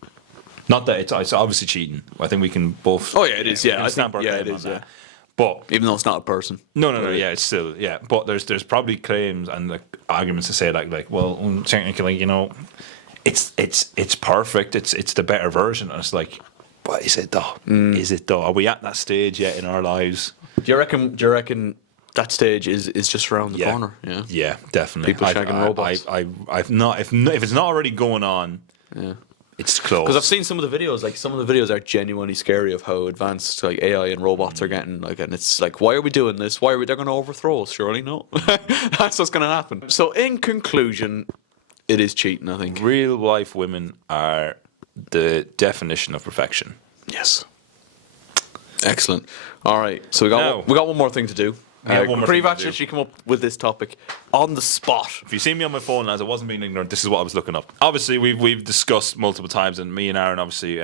Not that it's obviously cheating. I think we can both. Oh, yeah, it is, we yeah, can I stamp think- our yeah, claim it is, on yeah. that. But Even though it's not a person. no, Right. yeah, it's still, yeah. But there's probably claims and like arguments to say like, well, technically, you know, it's perfect. It's the better version. And it's like, but is it though? Is it though? Are we at that stage yet in our lives? Do you reckon that stage is just around the corner? Yeah. Yeah, definitely. People shagging robots. I've not if it's not already going on, Yeah. it's close. Because I've seen some of the videos. Like some of the videos are genuinely scary of how advanced like AI and robots are getting. Like, and it's like, why are we doing this? Why are we? They're going to overthrow us? Surely no. That's what's going to happen. So in conclusion, it is cheating. I think. Real life women are the definition of perfection. Yes. Excellent. All right. So we Now- got one more thing to do. have one more thing to Pre-vatch do. actually come up with this topic on the spot. If you see me on my phone, as I wasn't being ignorant, this is what I was looking up. Obviously, we've discussed multiple times, and me and Aaron, obviously,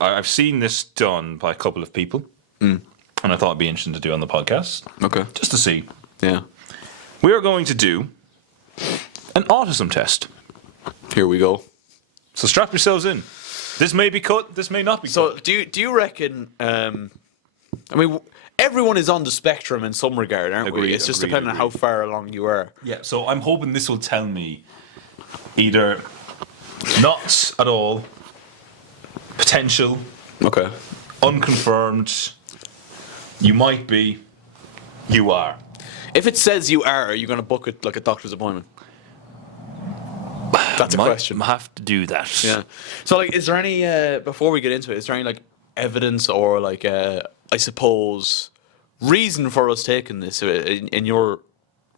I've seen this done by a couple of people, and I thought it'd be interesting to do on the podcast, Okay. just to see. Yeah. We are going to do an autism test. Here we go. So strap yourselves in. This may be cut. This may not be So cut. do you reckon? I mean, everyone is on the spectrum in some regard, aren't we? Agreed, It's just agreed, depending on how agreed. far along you are. Yeah. So I'm hoping this will tell me either not at all, potential, Okay. unconfirmed. You might be. You are. If it says you are you going to book it like a doctor's appointment? That's a Might question. have to do that. Yeah. So, like, is there any before we get into it? Is there any like evidence or like I suppose reason for us taking this in your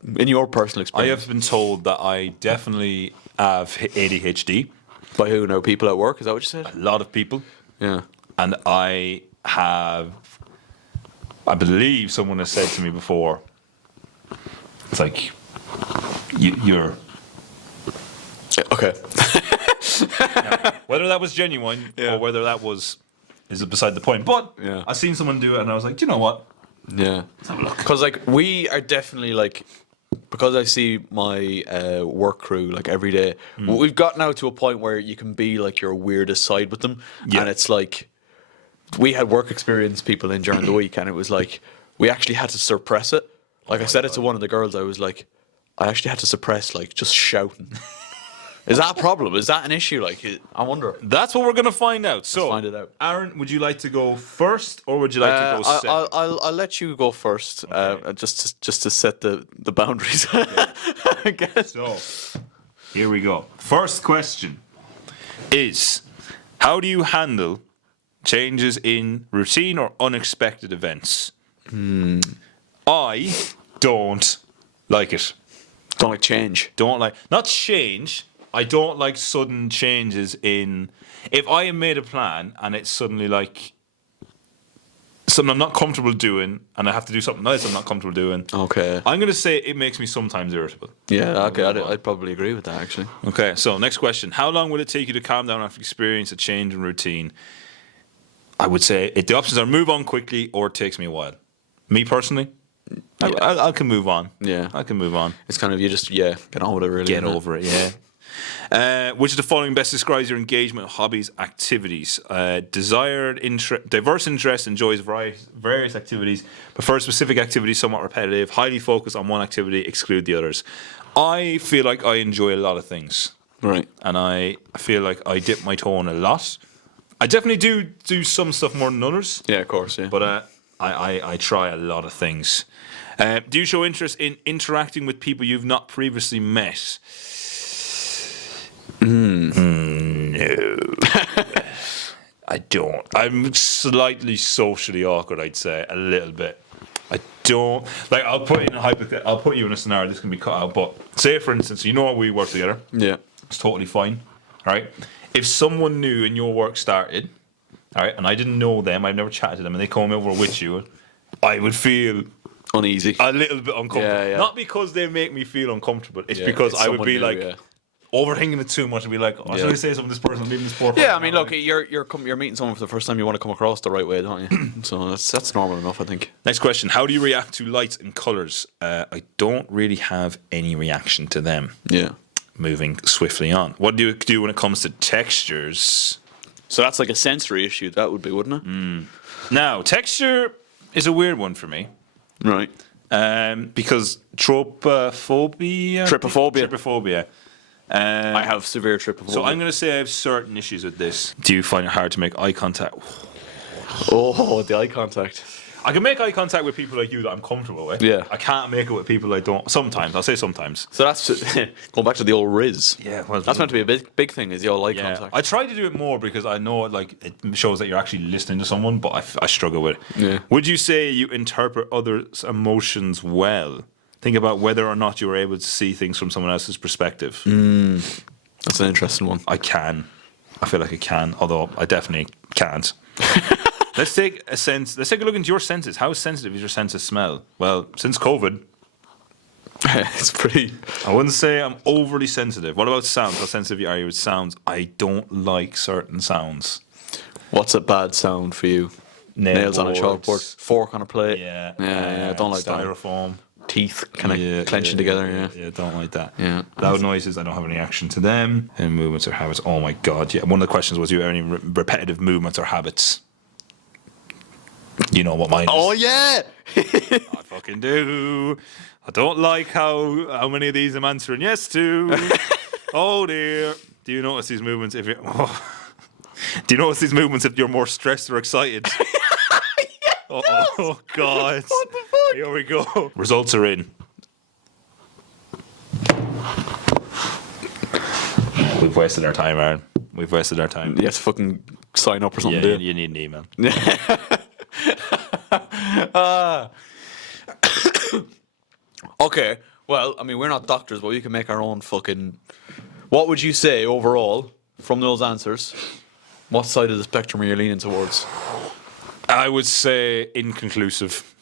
personal I experience? have been told that I definitely have ADHD. By who now? People at work? Is that what you said? A lot of people, Yeah. and I believe someone has said to me before. It's like you're. Okay. Whether that was genuine Yeah. or whether that was is beside the point. But Yeah. I seen someone do it, and I was like, you know what? Yeah. Because like we are definitely like, because I see my work crew like every day. We've got now to a point where you can be like your weirdest side with them, Yeah. and it's like we had work experience people in during the week, and it was like we actually had to suppress it. Like I said it to one of the girls, I was like, I actually had to suppress like just shouting. Is that a problem? Is that an issue? Like, I wonder. That's what we're gonna find out. So, find it out. Aaron, would you like to go first, or would you like to go second? I'll let you go first, just to set the boundaries. I guess. So, here we go. First question is, how do you handle changes in routine or unexpected events? I don't like it. Don't like change. Not change. I don't like sudden changes in. If I have made a plan and it's suddenly like something I'm not comfortable doing, and I have to do something else I'm not comfortable doing. Okay. I'm going to say it makes me sometimes irritable. Yeah. Okay. I'd probably agree with that actually. Okay, so next question. How long will it take you to calm down after experience a change in routine? I would say the options are move on quickly or it takes me a while. Me personally, I can move on. Yeah. I can move on. It's kind of you just get on with it really. Get isn't it? over it, yeah. Which of the following best describes your engagement, hobbies, activities? Diverse interest, enjoys various activities, prefers specific activities, somewhat repetitive, highly focused on one activity, exclude the others. I feel like I enjoy a lot of things. Right. And I feel like I dip my toe in a lot. I definitely do some stuff more than others, Yeah. Of course. Yeah. but I try a lot of things. Do you show interest in interacting with people you've not previously met? No. I don't. I'm slightly socially awkward, I'd say, a little bit. I don't like. I'll put you in a scenario. This can be cut out. But say, for instance, you know we work together. yeah. It's totally fine, right? If someone new in your work started, all right, and I didn't know them, I've never chatted to them, and they come over with you, I would feel Uneasy. a little bit uncomfortable. Yeah. Not because they make me feel uncomfortable. It's Yeah, because it's I would someone be new, like yeah. overthinking it too much and be like, oh, should I say something to this person? I'm leaving this poor person. Yeah, I mean, look, you're meeting someone for the first time. You want to come across the right way, don't you? So that's normal enough, I think. Next question: how do you react to lights and colours? I don't really have any reaction to them. Yeah. Moving swiftly on. What do you do when it comes to textures? So that's like a sensory issue. That would be, wouldn't it? Now, texture is a weird one for me. Right. Because trypophobia. Trypophobia. I I have severe trypophobia. So I'm going to say I have certain issues with this. Do you find it hard to make eye contact? Oh, the eye contact. I can make eye contact with people like you that I'm comfortable with. Yeah. I can't make it with people I don't. Sometimes. I'll say sometimes. So that's going back to the old RIZZ. Yeah, well, That's meant to be a big thing. Is the old eye Yeah. contact? I try to do it more because I know it shows that you're actually listening to someone, but I struggle with it. Yeah. Would you say you interpret others' emotions well? Think about whether or not you were able to see things from someone else's perspective. That's an interesting one. I can. I feel like I can, although I definitely can't. Let's take a look into your senses. How sensitive is your sense of smell? Well, since COVID, It's pretty. I wouldn't say I'm overly sensitive. What about sounds? How sensitive are you with sounds? I don't like certain sounds. What's a bad sound for you? Nails on a chalkboard, fork on a plate. Yeah. I don't like that. Styrofoam. Teeth kind of clenching together. Yeah. Don't like that. Yeah. Loud noises, I don't have any reaction to them. And movements or habits. Oh my god, yeah. One of the questions was, do you have any repetitive movements or habits? You know what mine is. Oh yeah. I fucking do. I don't like how many of these I'm answering yes to. Oh dear. Do you notice these movements if you're... Do you notice these movements if you're more stressed or excited? Oh god. What the fuck? Here we go. Results are in. We've wasted our time, Aaron. We've wasted our time. You have to fucking sign up or something. Yeah, do you need an email. Okay. Well, I mean, we're not doctors, but we can make our own fucking. What would you say overall from those answers? What side of the spectrum are you leaning towards? I would say inconclusive.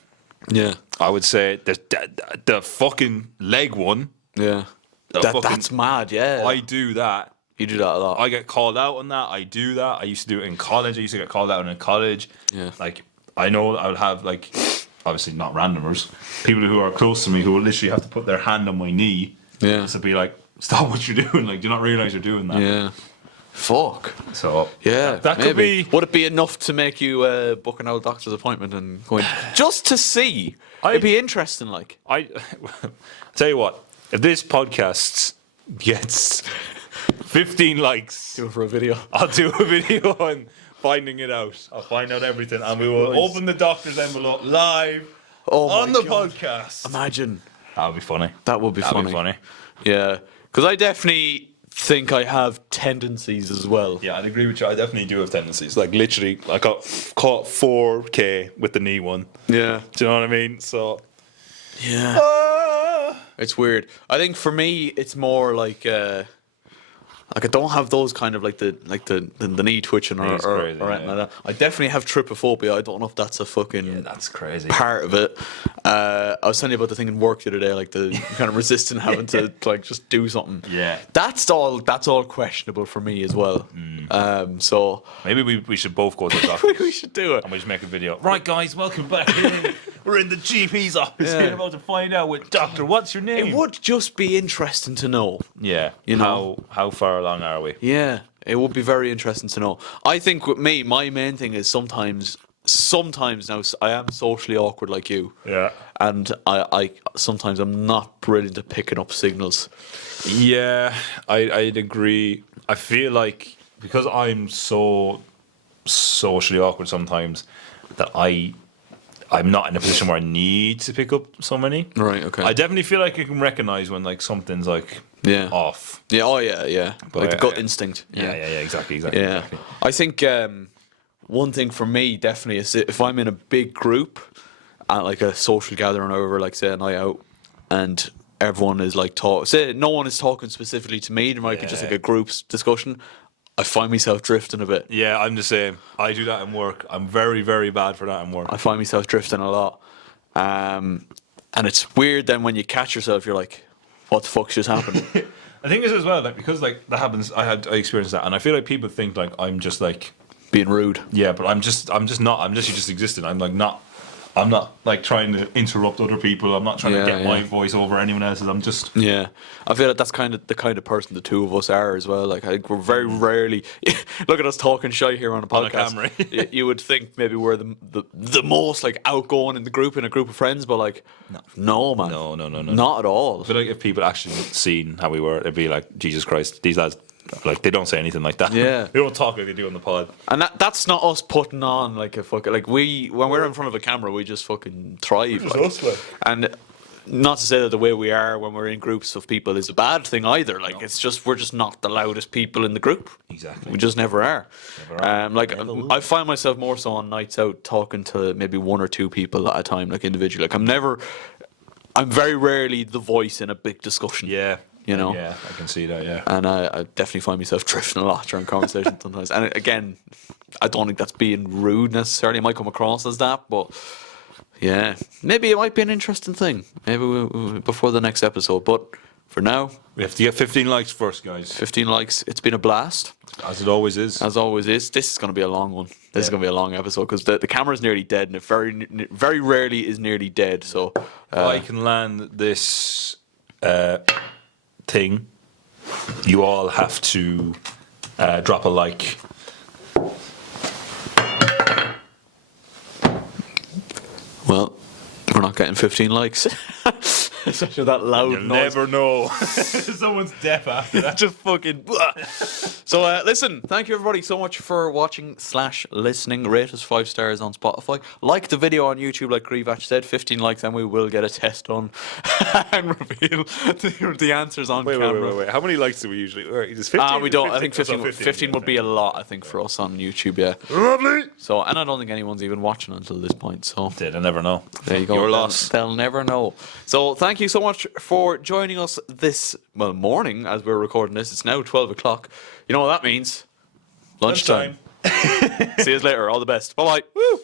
Yeah. I would say the fucking leg one. Yeah. That's mad. Yeah. I do that. You do that a lot. I get called out on that. I do that. I used to do it in college. I used to get called out in college. Yeah. Like, I know I would have, like, obviously not randomers, people who are close to me who will literally have to put their hand on my knee. Yeah. Just to be like, stop what you're doing. Like, do you not realize you're doing that? Yeah. Fuck. So, Yeah. that could maybe. be. Would it be enough to make you book an old doctor's appointment and go in just to see? It'd be interesting. Like, I tell you what, if this podcast gets 15 likes, do it for a video. I'll do a video on finding it out. I'll find out everything, and we will open the doctor's envelope live on the podcast. Imagine. That would be funny. That would be That'd funny. be funny. Yeah. Because I definitely think I have tendencies as well. Yeah, I'd agree with you. I definitely do have tendencies. Like, literally, I got caught 4K with the knee one. Yeah. Do you know what I mean? So, Yeah. It's weird. I think for me, it's more like I don't have those kind of like the knee twitching or Knee's crazy, anything yeah. like that. I definitely have trypophobia. I don't know if that's a fucking that's crazy. part of it. I was telling you about the thing in work the other day, like the kind of resisting having to like just do something. Yeah. That's all questionable for me as well. So Maybe we should both go to the doctor. we should do it. And we just make a video. Right, guys, welcome back. We're in the GP's office. Yeah. We're about to find out with Doctor, what's your name? It would just be interesting to know. Yeah. You know. How far along are we? Yeah, it would be very interesting to know. I think with me, my main thing is sometimes now I am socially awkward like you. Yeah. And I sometimes I'm not brilliant at picking up signals. Yeah, I'd agree. I feel like because I'm so socially awkward sometimes that I'm not in a position where I need to pick up so many. Right, okay. I definitely feel like I can recognize when like something's like off. Yeah, oh yeah. Like the gut instinct. Yeah, exactly. Yeah. Exactly. I think one thing for me definitely is if I'm in a big group at like a social gathering or whatever, like say a night out, and everyone is like say no one is talking specifically to me, there might be just like a group's discussion. I find myself drifting a bit. Yeah, I'm the same. I do that in work. I'm very, very bad for that in work. I find myself drifting a lot. And it's weird then when you catch yourself, you're like, what the fuck's just happened? I think this as well, like because like that happens. I experienced that, and I feel like people think like I'm just like Being rude. yeah, but I'm just not. I'm just existing. I'm like not. I'm not like trying to interrupt other people. I'm not trying to Yeah, get my yeah. voice over anyone else's. I'm just Yeah, I feel like that's kind of the kind of person the two of us are as well. Like I think we're very rarely look at us talking shy here on a On a podcast. camera. You would think maybe we're the most like outgoing in the group in a group of friends, but like no man, No. not at all. I feel like if people actually seen how we were, it'd be like, Jesus Christ, these lads, like, they don't say anything like that. Yeah. They don't talk like they do on the pod. And that's not us putting on like a fucking like when we're in front of a camera we just fucking thrive. Like. And not to say that the way we are when we're in groups of people is a bad thing either. Like it's just we're just not the loudest people in the group. Exactly. We just never are. Never are. I find myself more so on nights out talking to maybe one or two people at a time, like individually. Like I'm very rarely the voice in a big discussion. Yeah. You know? Yeah, I can see that, yeah. And I definitely find myself drifting a lot during conversations sometimes. And again, I don't think that's being rude necessarily. It might come across as that, but yeah, maybe it might be an interesting thing. Maybe before the next episode. But for now, We have to get 15 likes first, guys. 15 likes. It's been a blast, As it always is. as always is. This is going to be a long one. This is going to be a long episode because the camera's nearly dead, and it very rarely is nearly dead. So If I can land this thing, you all have to drop a like. well, we're not getting 15 likes. Especially that loud You'll noise. never know. Someone's deaf after that. Just fucking. So listen, thank you everybody so much for watching / listening. Rate us 5 stars on Spotify. Like the video on YouTube, like Grevach said. 15 likes, and we will get a test done and reveal the answers on camera. Wait. How many likes do we usually? Is 15? We don't. I think 15, Oh, 15 would be a lot. I think for us on YouTube, yeah. Lovely. So, and I don't think anyone's even watching until this point. So Did I never know? there you go. Your They'll- loss. They'll never know. So thank you so much for joining us this morning as we're recording this. It's now 12 o'clock. You know what that means? Lunchtime. See you later. All the best. Bye bye.